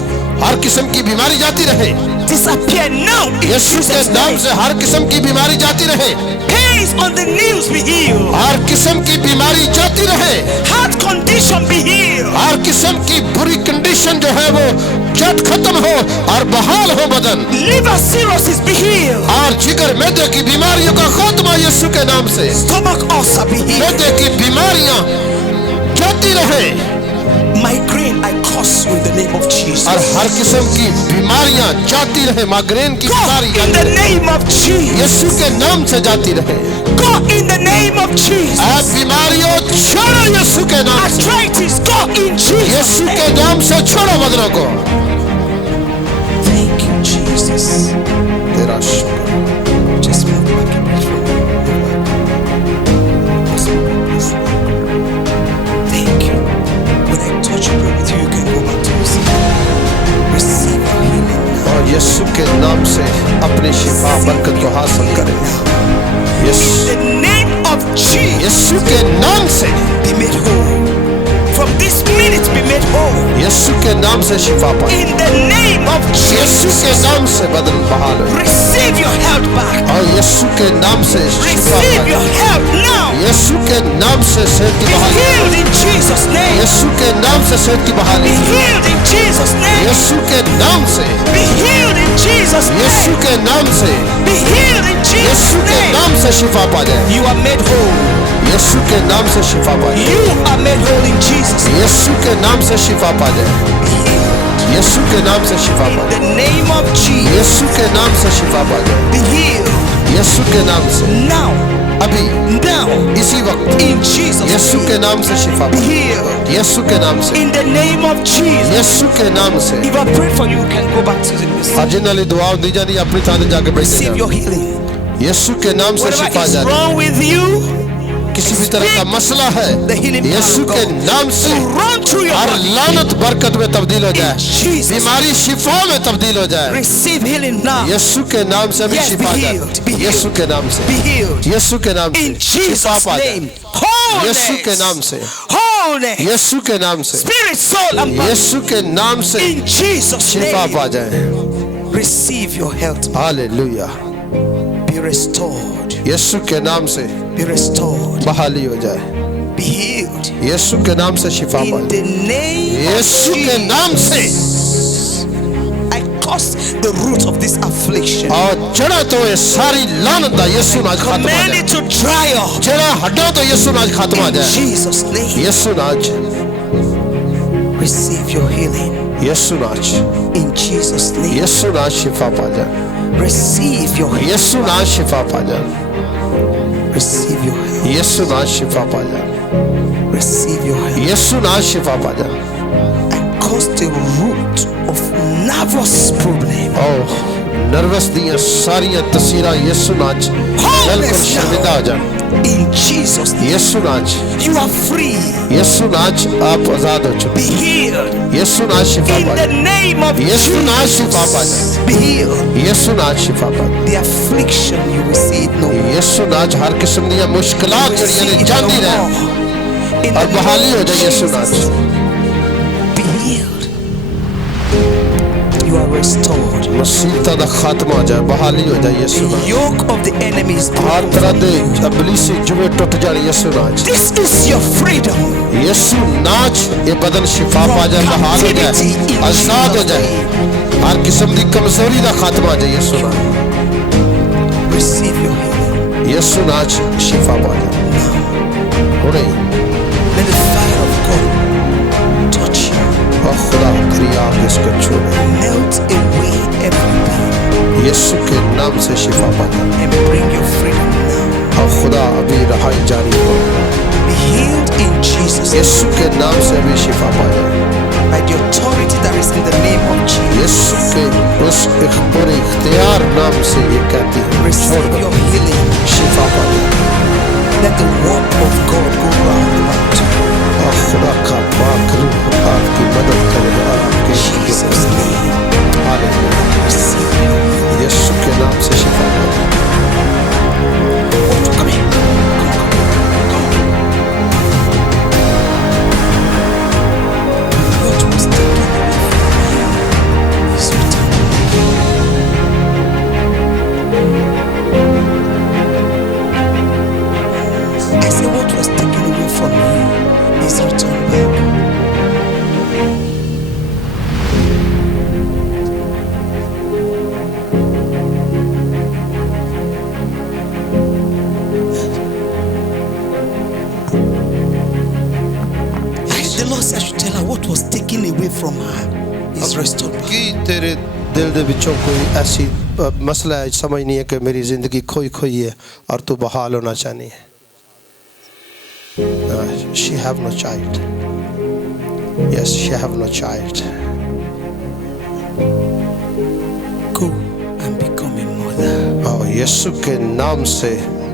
हर किस्म की बीमारी जाती रहे। Disappear now in यीशु के Jesus' नाम name. से हर किस्म की बीमारी जाती रहे। Pains on the knees be healed. हर किस्म की बीमारी जाती रहे। Heart condition be healed. हर किस्म की बुरी कंडीशन जो है वो झट खत्म हो और बहाल हो बदन। Liver cirrhosis be healed. और जिगर मैदे की बीमारियों का खात्मा यीशु के नाम से। Stomach ulcer be healed. मैदे की बीमारियां जाती रहे। Migraine I curse you in the name of Jesus. और हर किस्म की बीमारियां जाती रहे। माइग्रेन की Go बीमारी in जाती the रहे। name of Jesus. यीशु के नाम से जाती रहे। Go in the name of Jesus. आप बीमारियों छोड़ो यीशु के नाम से। Arthritis go in Jesus' यीशु के name. नाम से छोड़ो बदनों को। Thank you, Jesus. तेरा शुक्र। Just move back a bit from Just move this. Thank you. When I touch you, pray with you, you can go back to your seat. Receive your healing now. और यीशु के नाम से अपनी शिफा बरकत को हासिल करें। यीशु In the name of Jesus, यीशु के नाम से be made whole. From this minute, be made whole. यीशु के नाम से शिफा पाए। In the name of Yeshu Jesus, के नाम से बदन बहाल हो। receive your health back. और यीशु के नाम से शिफा Receive पाए। your health now. यीशु के नाम से सेहत की Be बहाली। healed in Jesus' name. यीशु के नाम से सेहत की बहाली। Be healed in Jesus' name. यीशु के नाम से Be healed in Jesus' Yeshu name. के नाम से Be healed in Jesus' यीशु के name. नाम से शिफा पा जाए। You are made whole. यीशु के नाम से शिफा पा जाए। You are made whole in Jesus' name. यीशु के नाम से शिफा पा जाए। Be healed. यीशु के नाम से शिफा पा In जाए। the name of Jesus. यीशु के नाम से शिफा पा जाए। Be healed. यीशु के नाम से Now. अभी Now. इसी वक्त In Jesus' यीशु name. के नाम से शिफा Be पा। healed. यीशु के नाम से In the name of Jesus. यीशु के नाम से। If I pray for you, you can go back to the seat. और जिन वाली दुआ दी जानी अपनी थाने जाके बैठ Receive जाओ। your healing. यीशु के नाम से Whatever शिफा is जाए। wrong with you, किसी भी तरह का मसला है the healing power Yeshu of के God नाम से to run through your her body. लानत बरकत में तब्दील हो जाए। In Jesus' बीमारी शिफा में तब्दील हो जाए। Receive healing now. यीशु के नाम से भी Yes, be शिफा जाए। healed, be healed. यीशु के नाम से Be healed. यीशु के नाम In से शिफा Jesus' पा name. जाए। Wholeness. यीशु के नाम से Wholeness. powerful name. यीशु के नाम से, Spirit, soul, and body. यीशु के नाम से In Jesus' शिफा name. पा जाए। Receive your health. Hallelujah. Be restored. यीशु के नाम से Be restored. बहाली हो जाए। Be healed. यीशु के नाम से शिफा पा In जाए। the name यीशु of के नाम से I curse the root of this affliction. और जड़ा तो ये सारी लानत दा यीशु नाज खात्मा Command जाए। it to dry up. जड़ा हटा तो यीशु नाज खात्मा In जाए। Jesus' name. यीशु नाज, Receive your healing. यीशु नाज, In Jesus' name. यीशु नाज शिफा पा जाए। Receive your healing. यीशु नाज शिफा पा जाए। Receive your healing. यीशु नाज शिफा पा जाए। Receive your healing. यीशु नाज शिफा पा जाए। I cause the root of nervous problem. Oh nervous दियां सारियां तस्वीरां यीशु नाज बिल्कुल शर्मिंदा हो जाए। In Jesus' name. यीशु नाज, You are free. यीशु नाज आप आजाद हो चुके। Be healed. यीशु नाज शिफा In पा the जाए। name of यीशु नाज शिफा पा Jesus. जाए। Be healed. यीशु नाज शिफा पा जाए। The affliction you will see it no more. यीशु नाज हर किस्म दी मुश्किलात You will जड़ियां see ने it जांदी no रहे more. In और the बहाली name हो of जाए। यीशु नाज, Jesus. Be healed. You are restored. मुसीबतां दा खात्मा हो जाए, बहाली हो जाए। यीशु The नाज, yoke of the enemy is her broken. तरह दे इब्लीसी जुए टूट जाए। यीशु नाज, This is your freedom. यीशु नाज ये बदन शिफा पा जाए, बहाल हो जाए, आजाद हो जाए। हर किस्म दी कमजोरी दा खात्मा हो जाए। यीशु नाज, Receive your healing. यीशु नाज शिफा पा जाए। हुणे Let the fire of God touch you. और खुदा तेरी आग इसको छूए। Melt away everything यीशु के नाम से शिफा पा जाए and bring your freedom now. और खुदा अभी रहाई जारी हो। Be healed in Jesus' name. यीशु के नाम से अभी शिफा पा जाए। By the authority that is in the name of Jesus. यीशु के उस पूरे इख्तियार नाम से ये कहती है, छोड़ Receive दो, your healing. शिफा पा जाए। Let the work of God go round about you. और खुदा का पाक रूह आपकी मदद करे और आपके Jesus' name. Hallelujah. Receive your healing. यीशु के नाम से शिफा पा जाए। Come here. What was taken away from you is returned. I say what was taken away from you is returned back. The Lord said I should tell her what was taken away from her is restored back. कि तेरे दिल दे विचों कोई ऐसी मसला है, समझ नहीं है कि मेरी जिंदगी खोई खोई है और तू बहाल होना चाहनी है। She have no child. Yes, she have no child. Go and become a mother. और यीशु के नाम से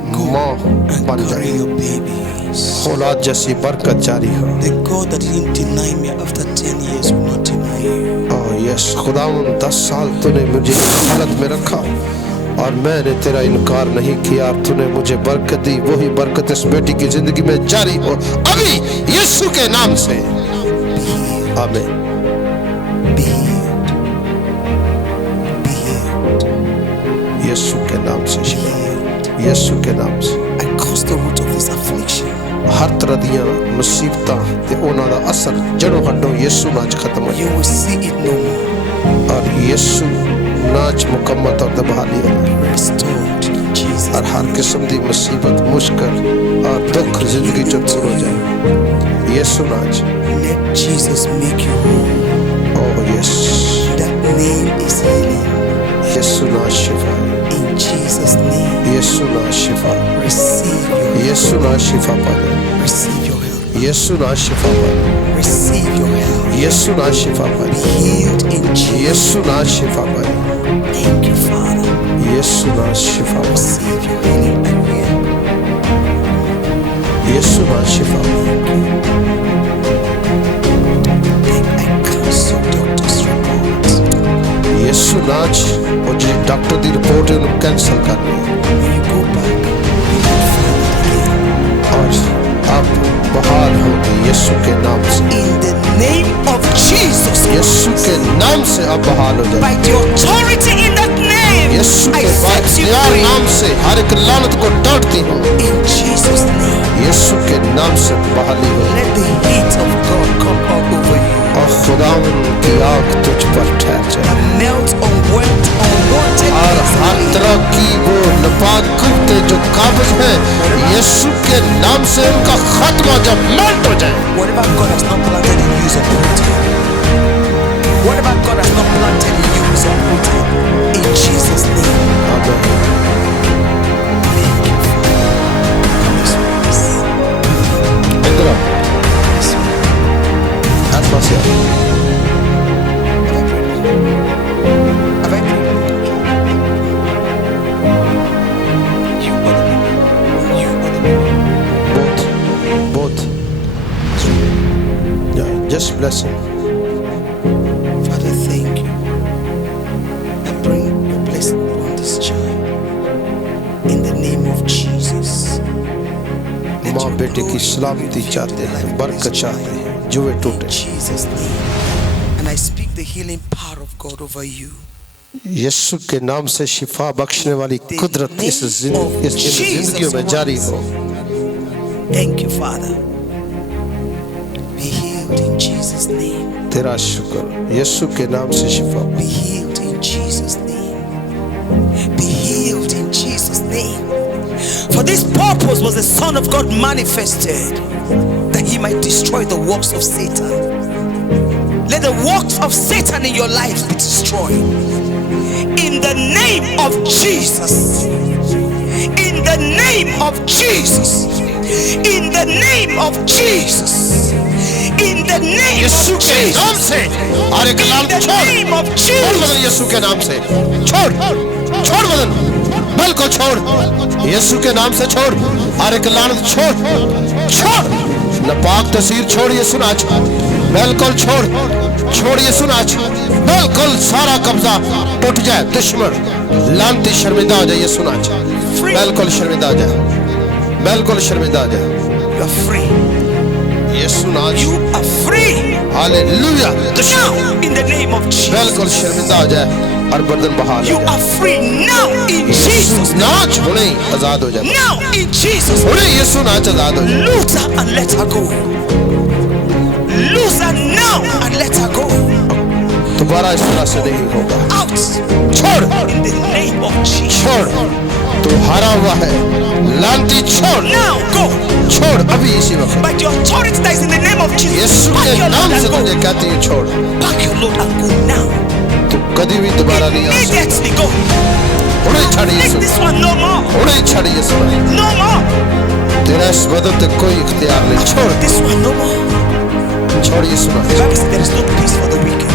माँ And बन carry जाए। your babies. औलाद जैसी बरकत जारी हो। The God that didn't deny me after 10 years will not deny you. और यस खुदावन 10 साल तूने मुझे इस हालत में रखा और मैंने तेरा इनकार नहीं किया। तूने मुझे बरकत दी, वही बरकत इस बेटी की जिंदगी में जारी हो अभी यीशु के नाम से। आमीन। Be healed. Be healed. यीशु के नाम से शिफा, Healed. यीशु के नाम से I cause the root of this affliction. हर तरह दियां मुसीबतां ते उन्हां दा असर जड़ों हड्डों यीशु नाच खत्म हो You will see it no more. और यीशु नाच मुकम्मल तौर पे बहाली हो Restored in Jesus. और हर किस्म दी मुसीबत मुश्किल और दुख जिंदगी चो दूर हो जाए। यीशु नाच। Let Jesus make you whole. Oh yes, That name is healing. यीशु नाच शिफा, In Jesus' name. यीशु नाच शिफा, Receive your यीशु नाच शिफा पा दे, receive your health. यीशु नाच शिफा पा दे, Receive your health. यीशु नाच शिफा पा Be they, healed in Jesus. यीशु नाच शिफा पा दे, Thank you, Father. यीशु नाच शिफा पा दे, Receive your healing and will. यीशु नाच शिफा पा दे। I cancel doctor's report. यीशु नाच और जो डॉक्टर दी रिपोर्ट है उन्हें कैंसिल कर दे When you go back, you will find it again. और अब बहाल होगी यीशु के नाम से। In the name of Jesus यीशु के नाम से अब बहाल हो by जाए। the authority in that name, Yeshu I के set you free. नाम से हर एक लानत को डांटती हूँ। In Jesus' name, यीशु के नाम से बहाली हो let the heat of God come up over you. और खुदावन की आग तुझ पर ठहर जाए That melt unwanted और things हर away. तरह की वो नापाक कुत्ते जो काबिज हैं यीशु के नाम से उनका खात्मा जब मेल्ट हो जाए। Whatever God has not planted in you is uprooted. Whatever God has not planted in you is uprooted. In Jesus' name. आमीन। Thank you, Father. Come this way, please. इधर आओ। This way. आसपास से आओ। Have I prayed? You are the man. You are the man. Both. Yeah, just bless him. Father, thank you. And bring your blessing upon this child. In the name of Jesus. Let माँ your बेटे की glory सलामती fill चाहते the हैं, life of बरकत this चाहते child. हैं, जुए In टूटे। Jesus' name. And I speak the healing power of God over you. यीशु के नाम से शिफा बख्शने वाली कुदरत इस जिंदगियों में जारी हो। Thank you, Father. Be healed in Jesus' name. तेरा शुक्र यीशु के नाम से शिफा। Be healed in Jesus' name. Be healed in Jesus' name. For this purpose was the Son of God manifested, that he might destroy the works of Satan. Let the works of Satan in your life be destroyed. In the name of Jesus. In the name of Jesus. In the name of Jesus. In the name Yeshu of के नाम Jesus. से और एक In Lal the छोड़ name of छोड़ बदन Jesus. यीशु के नाम से छोड़ बदन बिल्कुल छोड़ यीशु के नाम से छोड़ और एक लानत छोड़ नापाक तस्वीर छोड़ यीशु आज बिल्कुल छोड़ यीशु आज बिल्कुल सारा कब्जा टूट जाए दुश्मन लानती शर्मिंदा हो जाए यीशु आज बिल्कुल शर्मिंदा हो जाए बिल्कुल शर्मिंदा हो जाए You are free. यीशु आज You are free. Hallelujah Now, in the name of Jesus. बिल्कुल शर्मिंदा हो जाए और बर्दन बहाल You हो जाए are free now in Jesus. नाच हुणे ही आजाद हो जाए Now in Jesus. हुणे यीशु नाच आजाद हो जाए Lose her and let her go. Lose her now and let her go. दोबारा इस तरह से नहीं होगा Out छोड़ in the name of Jesus. छोड़ तू हारा हुआ है लांती छोड़ Now go. छोड़ अभी इसी वक्त By the authority that is in the name of Jesus. Yeshu Pack के your नाम load से and तुझे go. कहती है छोड़ Pack your load and go now. तू कभी भी दोबारा नहीं आ सकता Immediately go. हुणे छड़ Make Yeshu this one no more. हुणे छड़ यीशु No more. तेरा इस बदन तक कोई इख्तियार नहीं छोड़ This one no more. छोड़ यीशु The Bible says there is no peace for the wicked.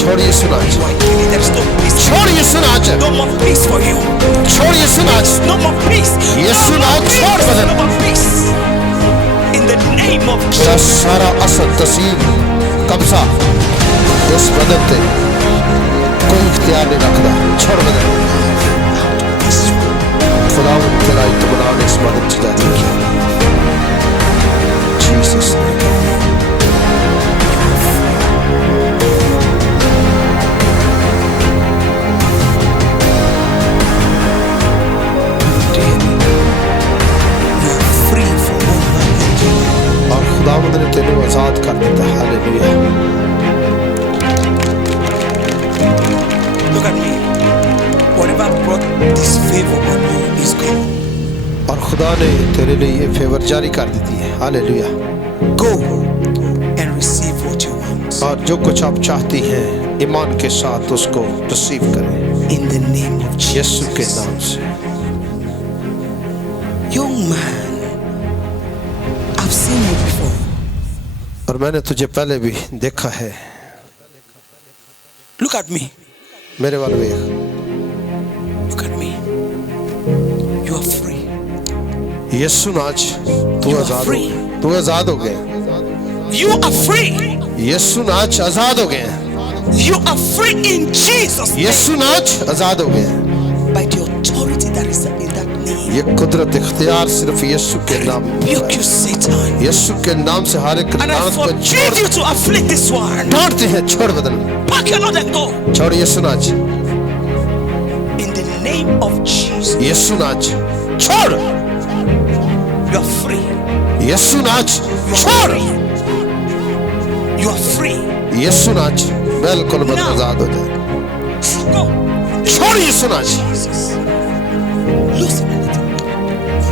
छोड़ यीशु नाच You are killing. There is no peace. छोड़ यीशु नाच No more peace for you. छोड़ यीशु नाच No more peace. यीशु No more नाच peace. छोड़ बदन No more peace. In the name of तेरा Jesus. सारा असर तसीर कब्जा इस बदन पे कोई इख्तियार नहीं रखता छोड़ बदन खुदावंद तेरा इत्मीनान इस बदन से जाती है Jesus You are free from all bondage. और खुदावंद ने तेरे को आजाद कर दिया hallelujah Look at me. Whatever brought this favor on you is gone. और खुदा ने तेरे लिए ये फेवर जारी कर दी है hallelujah Go and receive what you want. और जो कुछ आप चाहती हैं ईमान के साथ उसको रिसीव करें In the name of यीशु के Jesus. नाम से Young man, I've seen you before. और मैंने तुझे पहले भी देखा है Look at me. मेरे वाले देख Look at me. You are free. यीशु नाच तू You are आजाद हो free. तू आजाद हो गया You are free. यीशु नाच आजाद हो गया You are free in Jesus' name. यीशु नाच आजाद हो गया By the authority that is in that name. ये कुदरत इख्तियार सिर्फ यीशु के नाम में है। Rebuke you, Satan. यीशु के नाम से हर एक And I लानत को forbid you to afflict this one. छोड़ते हैं, छोड़ बदन, Pack your load and go. छोड़ यीशु नाच, In the name of Jesus. यीशु नाच, छोड़ You are free. यीशु नाच, You are छोड़ free. You are free. यीशु नाच, बिल्कुल बदन आजाद हो जाए, Go. छोड़ यीशु नाच। Jesus. Loosen it.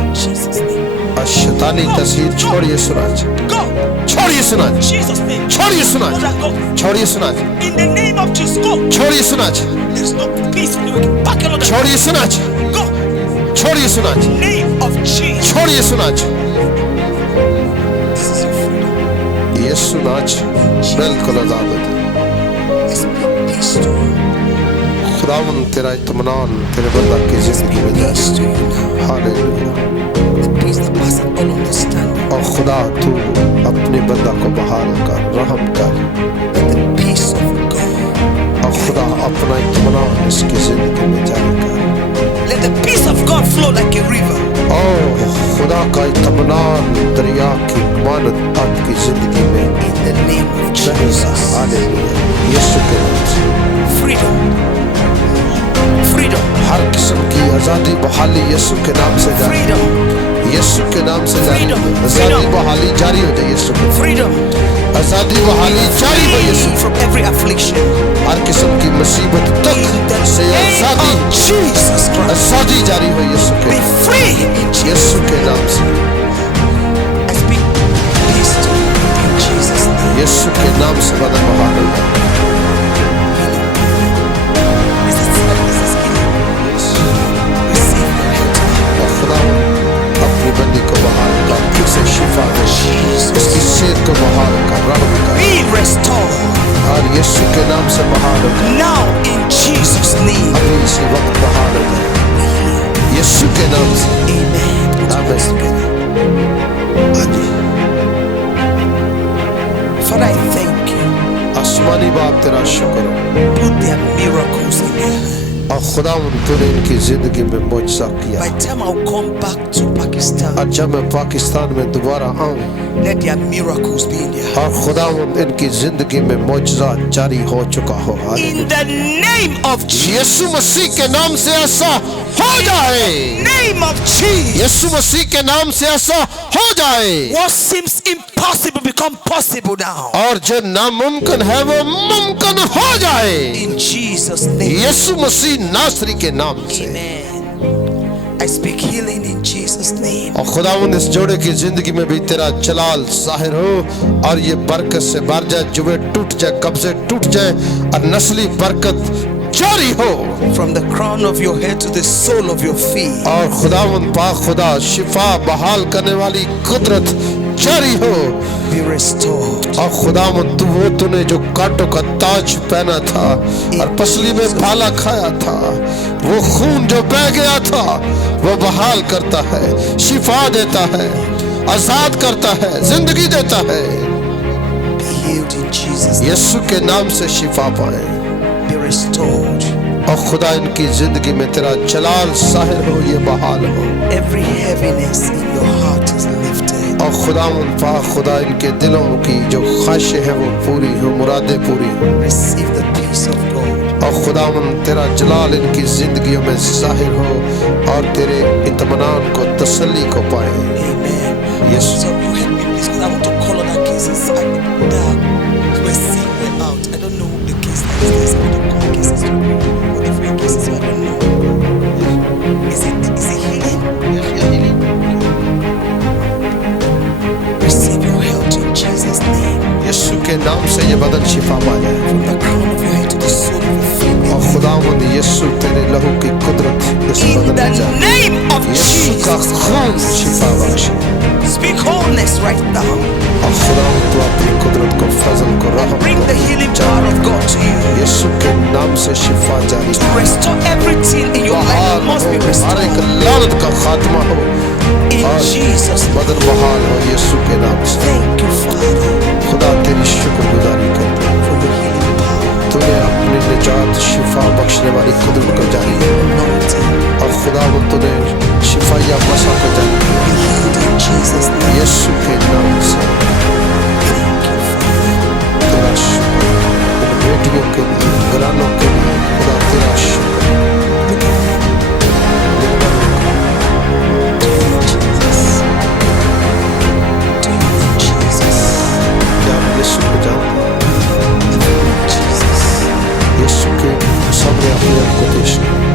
In Jesus' name. और शैतानी तस्वीर छोड़ यीशु नाच, Go. छोड़ यीशु नाच, Jesus' name. छोड़ यीशु नाच, Load and go. छोड़ यीशु नाच, In the name of Jesus. Go. छोड़ यीशु नाच, There's no peace in you. Pack your load and छोड़ यीशु नाच, go. छोड़ यीशु नाच, Name of Jesus. छोड़ यीशु नाच, This is your freedom. यीशु नाच, बिल्कुल आजाद हो जाए। I speak peace to you. खुदावन तेरा इत्मीनान तेरे बंदा की जिंदगी में जाए। Peace to you now. Hallelujah. The peace that passes all understanding. और खुदा तू अपने बंदा को बहाल कर, रहम कर, Let the peace of God. और खुदा अपना इत्मीनान इसकी जिंदगी में जारी कर। Let the peace of God flow like a river. और खुदा का इत्मीनान दरिया की मानत आपकी जिंदगी में In the name of बहेगा। Jesus. हालेलुया। यीशु के नाम से Freedom. Freedom. हर किस्म की आजादी बहाली यीशु के नाम से जारी, Freedom. यीशु के नाम से जारी, Freedom. आजादी Freedom. बहाली जारी हो जाए यीशु के, Freedom. आजादी बहाली जारी हो यीशु, Free from every affliction. हर किस्म की मुसीबत In तक the से name आजादी, of Jesus Christ. आजादी जारी हो यीशु Be के, free in Jesus. यीशु के नाम से, I speak peace to you in Jesus' name. यीशु के नाम से बदन बहाल हो जाए। This is healing. Receive your health. और खुदा अपनी बंदी को बहाल कर, फिर से शिफा दे, इसकी सेहत को बहाल कर, रहम कर, Be restored और यीशु के नाम से बहाल हो जाए। now in Jesus' name. अभी इसी वक्त बहाल हो जाए यीशु के नाम से। Amen. Put your hands together. Father, I thank you. आसमानी बाप तेरा शुक्र हो। Put their miracles in their hand. और खुदा तूने इनकी जिंदगी में मुआजिज़ा किया। By the time I'll come back to Pakistan, और जब मैं पाकिस्तान में दोबारा आऊँ, let their miracles be in their hand. और खुदा इनकी जिंदगी में मुआजिज़ा जारी हो चुका हो। In the name of Jesus. यीशु मसीह के नाम से ऐसा हो जाए, Name of Jesus. यीशु मसीह के नाम से ऐसा हो जाए, What seems impossible become possible now. और जो नामुमकिन है वो मुमकिन हो जाए In Jesus' name. यीशु मसीह नासरी के नाम से। Amen. I speak healing in Jesus' name. और खुदावंद इस जोड़े की जिंदगी में भी तेरा जलाल जाहिर हो, और ये बरकत से भर जाए, जुए टूट जाए, कब्जे टूट जाए, और नस्ली बरकत जारी हो। From the crown of your head to the sole of your feet. और खुदावंद पाक खुदा शिफा बहाल करने वाली कुदरत जारी हो। Be restored. और खुदावंद वो तूने जो कांटों का ताज पहना था और पसली में भाला खाया था, वो खून जो बह गया था वो बहाल करता है, शिफा देता है, आजाद करता है, जिंदगी देता है। Be healed in Jesus' name. यीशु के नाम से शिफा पाए। Be restored. और खुदा इनकी जिंदगी में तेरा जलाल जाहिर हो, ये बहाल हो। Every heaviness in your heart is lifted. और खुदा इनके दिलों की जो ख्वाहिशें हैं वो पूरी हो, मुरादें पूरी हो। Receive the peace of God. और खुदावंद तेरा जलाल इनकी जिंदगियों में जाहिर हो, और तेरे इत्मीनान को, तसल्ली को पाए। Amen. Yes. So you help me please, because I want to call on that cases. We're seeing way out. I don't know the case like this. I don't call cases to me. Or different cases, so I don't know. Is it healing? Receive your health in Jesus' name. यीशु के नाम से ये बदन शिफा पा जाए। From the crown of your head to the sole of your feet. और खुदावंद यीशु तेरे लहू की कुदरत इस In बदन the में जाए। name of यीशु का खून शिफा Jesus. बख्शे। Speak wholeness right now. और खुदावंद तू अपनी कुदरत को, फजल को, रहम Bring the को healing power of God to you. यीशु के नाम से शिफा जारी To restore everything in your life बहाल must be हो, हर एक restored. लानत का खात्मा हो, In और Jesus' name. बदन बहाल हो यीशु के नाम से। Thank you, Father, खुदा तेरी शुक्रगुजारी करते हैं, for your healing power. तूने अपनी निजात शिफा बख्शने वाली कुदरत को जारी है। Anointing. और खुदा तूने शिफा यीशु के नाम से तेरा शुक्र। इन बेटियों के लिए, घरानों के लिए खुदा तेरा शुक्र। क्या आप यीशु को जानते हैं? यीशु के सामने अपने आप को पेश करें।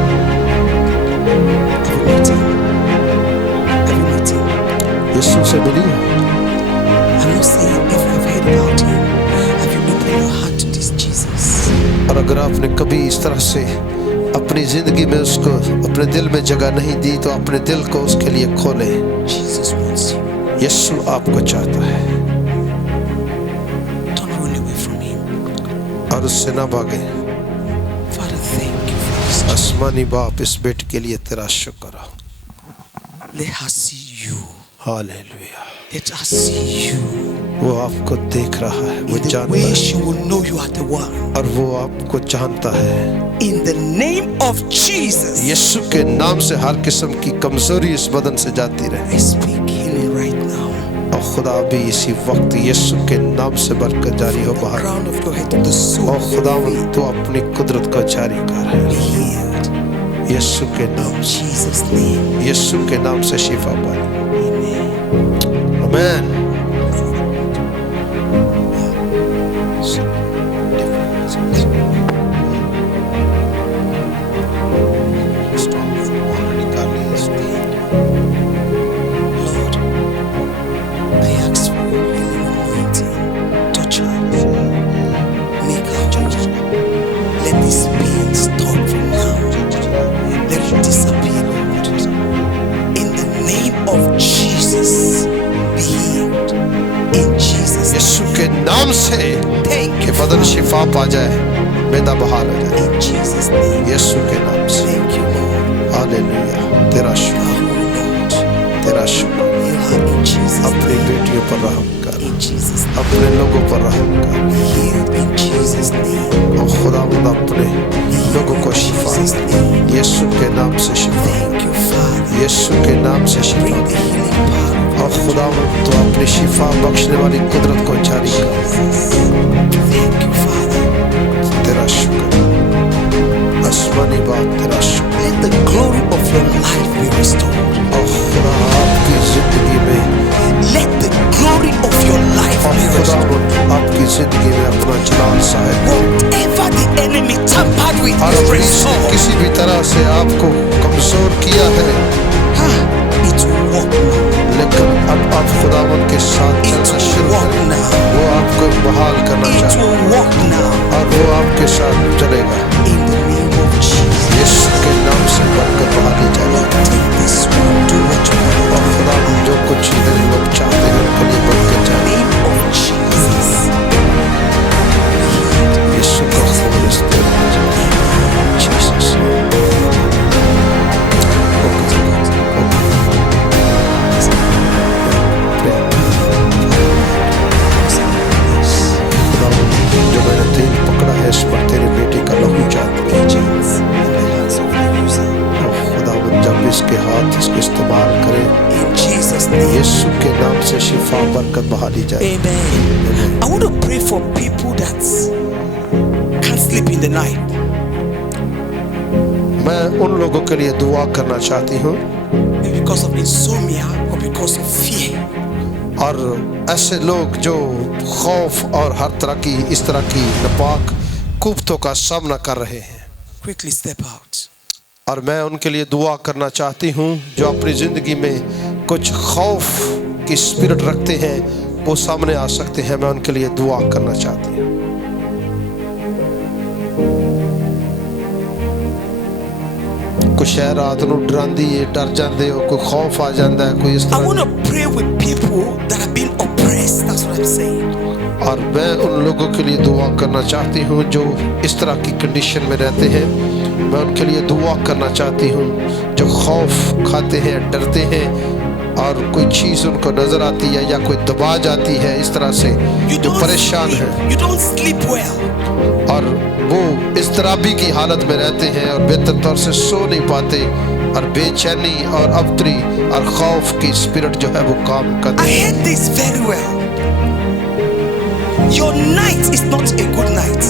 यीशु से मिलिए। I'm not saying if you've heard about him, have you opened your heart to this Jesus? और अगर आपने कभी इस तरह से अपनी जिंदगी में उसको अपने दिल में जगह नहीं दी तो अपने दिल को उसके लिए खोलें। Jesus wants you. यीशु आपको चाहता है Don't run away from him. और उससे ना भागे। Father, thank you for this. आसमानी बाप, इस बेटे के लिए तेरा शुक्र। Let her see you. Hallelujah. Let her see you. वो आपको देख रहा है, वो In the जानता way है she will know you are the one. और वो आपको जानता है। In the name of Jesus, यीशु के नाम से हर किस्म की कमजोरी इस बदन से जाती रहे। I speak healing right now. और खुदा भी इसी वक्त यीशु के नाम से बरकत जारी हो The बाहर। crown of your head to the sole और of your खुदावंद feet. तो अपनी कुदरत को जारी कर है। Be healed. यीशु के नाम In से, Jesus' name. यीशु के नाम से शिफा पाए। Amen. आमीन। Lord, I ask for your healing anointing. Touch her. Make her whole. Let this pain stop from now. Let it disappear, Lord. In the name of Jesus, be healed. In Jesus' Yeshu name. के नाम से Thank कि you, बदन Father. शिफा पा जाए, मैदा बहाल हो जाए। In Jesus' name. यीशु के नाम से। Thank you, Lord. हालेलुया। तेरा शुक्र, God, Lord. तेरा शुक्र। You are in Jesus' अपनी name. बेटियों पर रहम कर, In Jesus' name. अपने लोगों पर रहम कर। Be healed in Jesus' name. और खुदावंद अपने लोगों को शिफा, यीशु के नाम से शिफा, Thank you, Father. यीशु के नाम से शिफा। Bring the healing power और खुदावंद तो अपनी शिफा बख्शने वाली कुदरत को जारी कर। of Jesus. Thank you, Father. तेरा शुक्र। आसमानी बाप, तेरा शुक्र। Let the glory of your life be restored. और खुदा आपकी जिंदगी में, Let the glory of your life और be restored. खुदावंद आपकी जिंदगी में अपना जलाल साहिब करे। Whatever the enemy tampered with और is इब्लीस ने restored. किसी भी तरह से आपको कमजोर किया है, It will work now. लेकिन अब आप खुदावंद के साथ It चलना will शुरू work करें। now. वो आपको बहाल करना It चाहता है will work now. और वो आपके साथ चलेगा। In the name of Jesus. यीशु के नाम से बरकत बहाली जाए। Lord, take this one. Do what you want. और खुदावंद जो कुछ चीजें लोग चाहते हैं उनके लिए बरकत In the जाए। name of Jesus. यीशु का खून इस्तेमाल करें। Jesus. खुदावंद जो मैंने तेल पकड़ा है इस पर तेरे बेटे का लहू चाहते हैं। Agents in the hands of the user. और खुदावंद जब इसके हाथ इसको इस्तेमाल करें, In Jesus' name. यीशु के नाम से शिफा बरकत बहाली जाए। Amen. I want to pray for people that can't sleep in the night. मैं उन लोगों के लिए दुआ करना चाहती हूँ Maybe because of insomnia or because of fear. और ऐसे लोग जो खौफ और हर तरह की इस तरह की नापाक कुफ्तों का सामना कर रहे हैं, Quickly step out. और मैं उनके लिए दुआ करना चाहती हूँ जो अपनी जिंदगी में कुछ खौफ की स्पिरिट रखते हैं, वो सामने आ सकते हैं। मैं उनके लिए दुआ करना चाहती हूँ। कुछ शहर रात नूं डरांदी है, डर जाते हो, कोई खौफ आ जाता है, कोई इस I तरह want to pray with people that have been oppressed. That's what I'm saying. और मैं उन लोगों के लिए दुआ करना चाहती हूँ जो इस तरह की कंडीशन में रहते हैं। मैं उनके लिए दुआ करना चाहती हूँ जो खौफ खाते हैं, डरते हैं और कोई चीज़ उनको नजर आती है या कोई दबा जाती है इस तरह से, जो परेशान है You don't sleep well. और वो इज़्तिराबी की हालत में रहते हैं और बेहतर तौर से सो नहीं पाते और बेचैनी और अबतरी और खौफ की स्पिरिट जो है वो काम I करती है। hate this very well. Your night is not a good night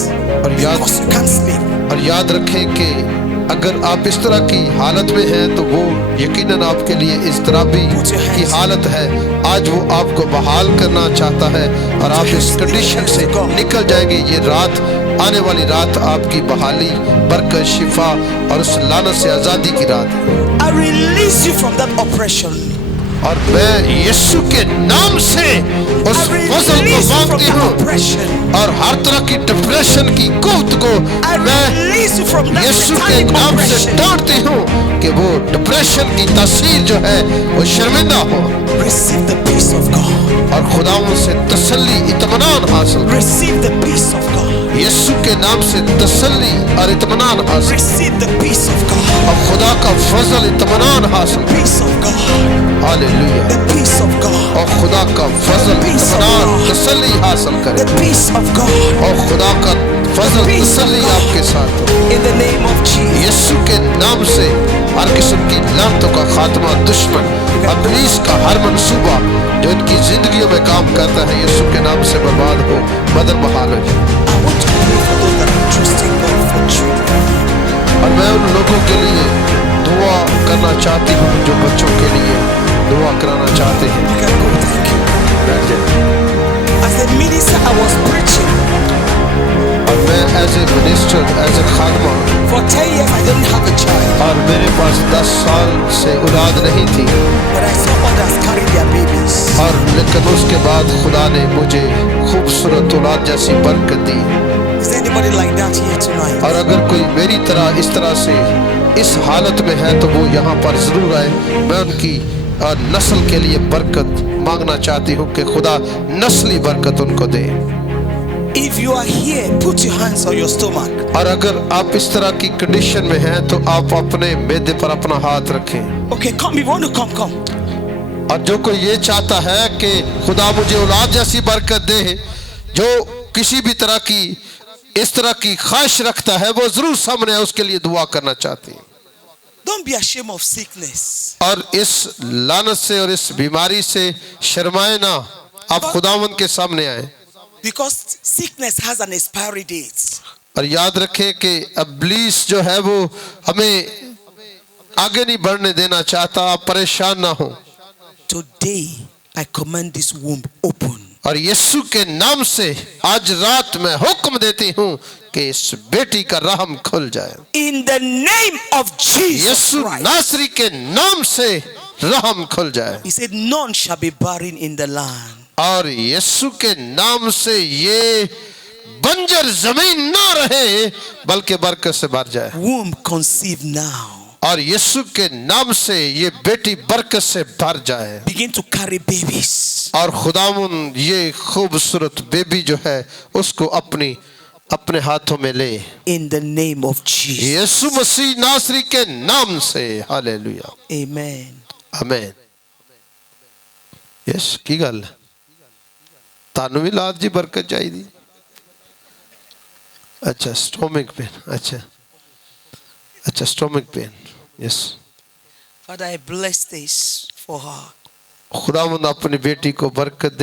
because you can't sleep. और याद रखें कि अगर आप इस तरह की हालत में हैं तो वो यकीनन आपके लिए इस तरह की हालत है। आज वो आपको बहाल करना चाहता है और आप इस कंडीशन से निकल जाएंगे। ये रात, आने वाली रात आपकी बहाली, बरकत, शिफा और उस लानत से आज़ादी की रात है। I release you from that oppression. और मैं यीशु के नाम से उस I फजल को release you from मांगती that हूँ oppression. और हर तरह की डिप्रेशन की कुव्वत को I मैं release you from that यीशु के satanic नाम से oppression. डांटती हूँ कि वो डिप्रेशन की तासीर जो है वो शर्मिंदा हो Receive the peace of God. और खुदावंद से तसल्ली, इत्मीनान हासिल। Receive the peace of God. यीशु के नाम से तसल्ली और इत्मीनान हासिल Receive the peace of God. और खुदा का फजल, इत्मीनान हासिल। Peace of God. Hallelujah. The peace of God. और खुदा का फजल, इत्मीनान, तसल्ली हासिल The करें peace of God. और खुदा का फजल, तसल्ली आपके साथ हो। In the name of Jesus. यीशु के नाम से हर किस्म की लानतों का खात्मा, दुश्मन, इब्लीस का हर मंसूबा जो इनकी जिंदगियों में काम करता है, यीशु के नाम से बर्बाद हो, मदर बहाल हो जाए। I want to pray for those that are trusting God for children. और मैं उन लोगों के लिए दुआ करना चाहती हूँ जो बच्चों के लिए दुआ कराना चाहते हैं। You can go. Thank you. बैठ जाए। As a minister, I was preaching. और मैं as a minister, as a खादमा, For 10 years, I didn't have a child. और मेरे पास 10 साल से औलाद नहीं थी, But I saw others carry their babies. और लेकिन उसके बाद खुदा ने मुझे खूबसूरत औलाद जैसी बरकत दी। Is there anybody like that here tonight? और अगर कोई मेरी तरह इस तरह से इस हालत में है तो वो यहाँ पर जरूर आए। मैं उनकी नस्ल के लिए बरकत मांगना चाहती हूँ कि खुदा नस्ली बरकत उनको दे। If you are here, put your hands on your stomach. और अगर आप इस तरह की कंडीशन में हैं तो आप अपने मैदे पर अपना हाथ रखें। Okay, come. If you want to come, come. और जो कोई ये चाहता है कि खुदा मुझे औलाद जैसी बरकत दे, जो किसी भी तरह की इस तरह की ख्वाहिश रखता है, वो जरूर सामने आए, उसके लिए दुआ करना चाहती है। Don't be ashamed of sickness. और इस लानत से और इस बीमारी से शर्माए ना, आप खुदावंद के सामने आए। Because sickness has an expiry date. और याद रखें कि इब्लीस जो है वो हमें आगे नहीं बढ़ने देना चाहता। आप परेशान ना हो। Today, I command this womb open. और यीशु के नाम से आज रात में हुक्म देती हूँ कि इस बेटी का रहम खुल जाए। In the name of Jesus Yeshu Christ. नासरी के नाम से रहम खुल जाए। He said, none shall be barren in the land. और यीशु के नाम से ये बंजर जमीन ना रहे बल्कि बरकत से भर जाए। Womb conceive now. और यीशु के नाम से ये बेटी बरकत से भर जाए। Begin to carry babies. और खुदावंद ये खूबसूरत बेबी जो है उसको अपने हाथों में ले। In the name of Jesus. यीशु मसीह नासरी के नाम से। हालेलुया। Amen. आमीन। यस की गल तानू भी लाद जी बरकत चाहिए। अच्छा स्टोमिक पेन। अच्छा stomach pain. Yes Father, I bless this for her. खुदावंद अपनी बेटी को बरकत दे।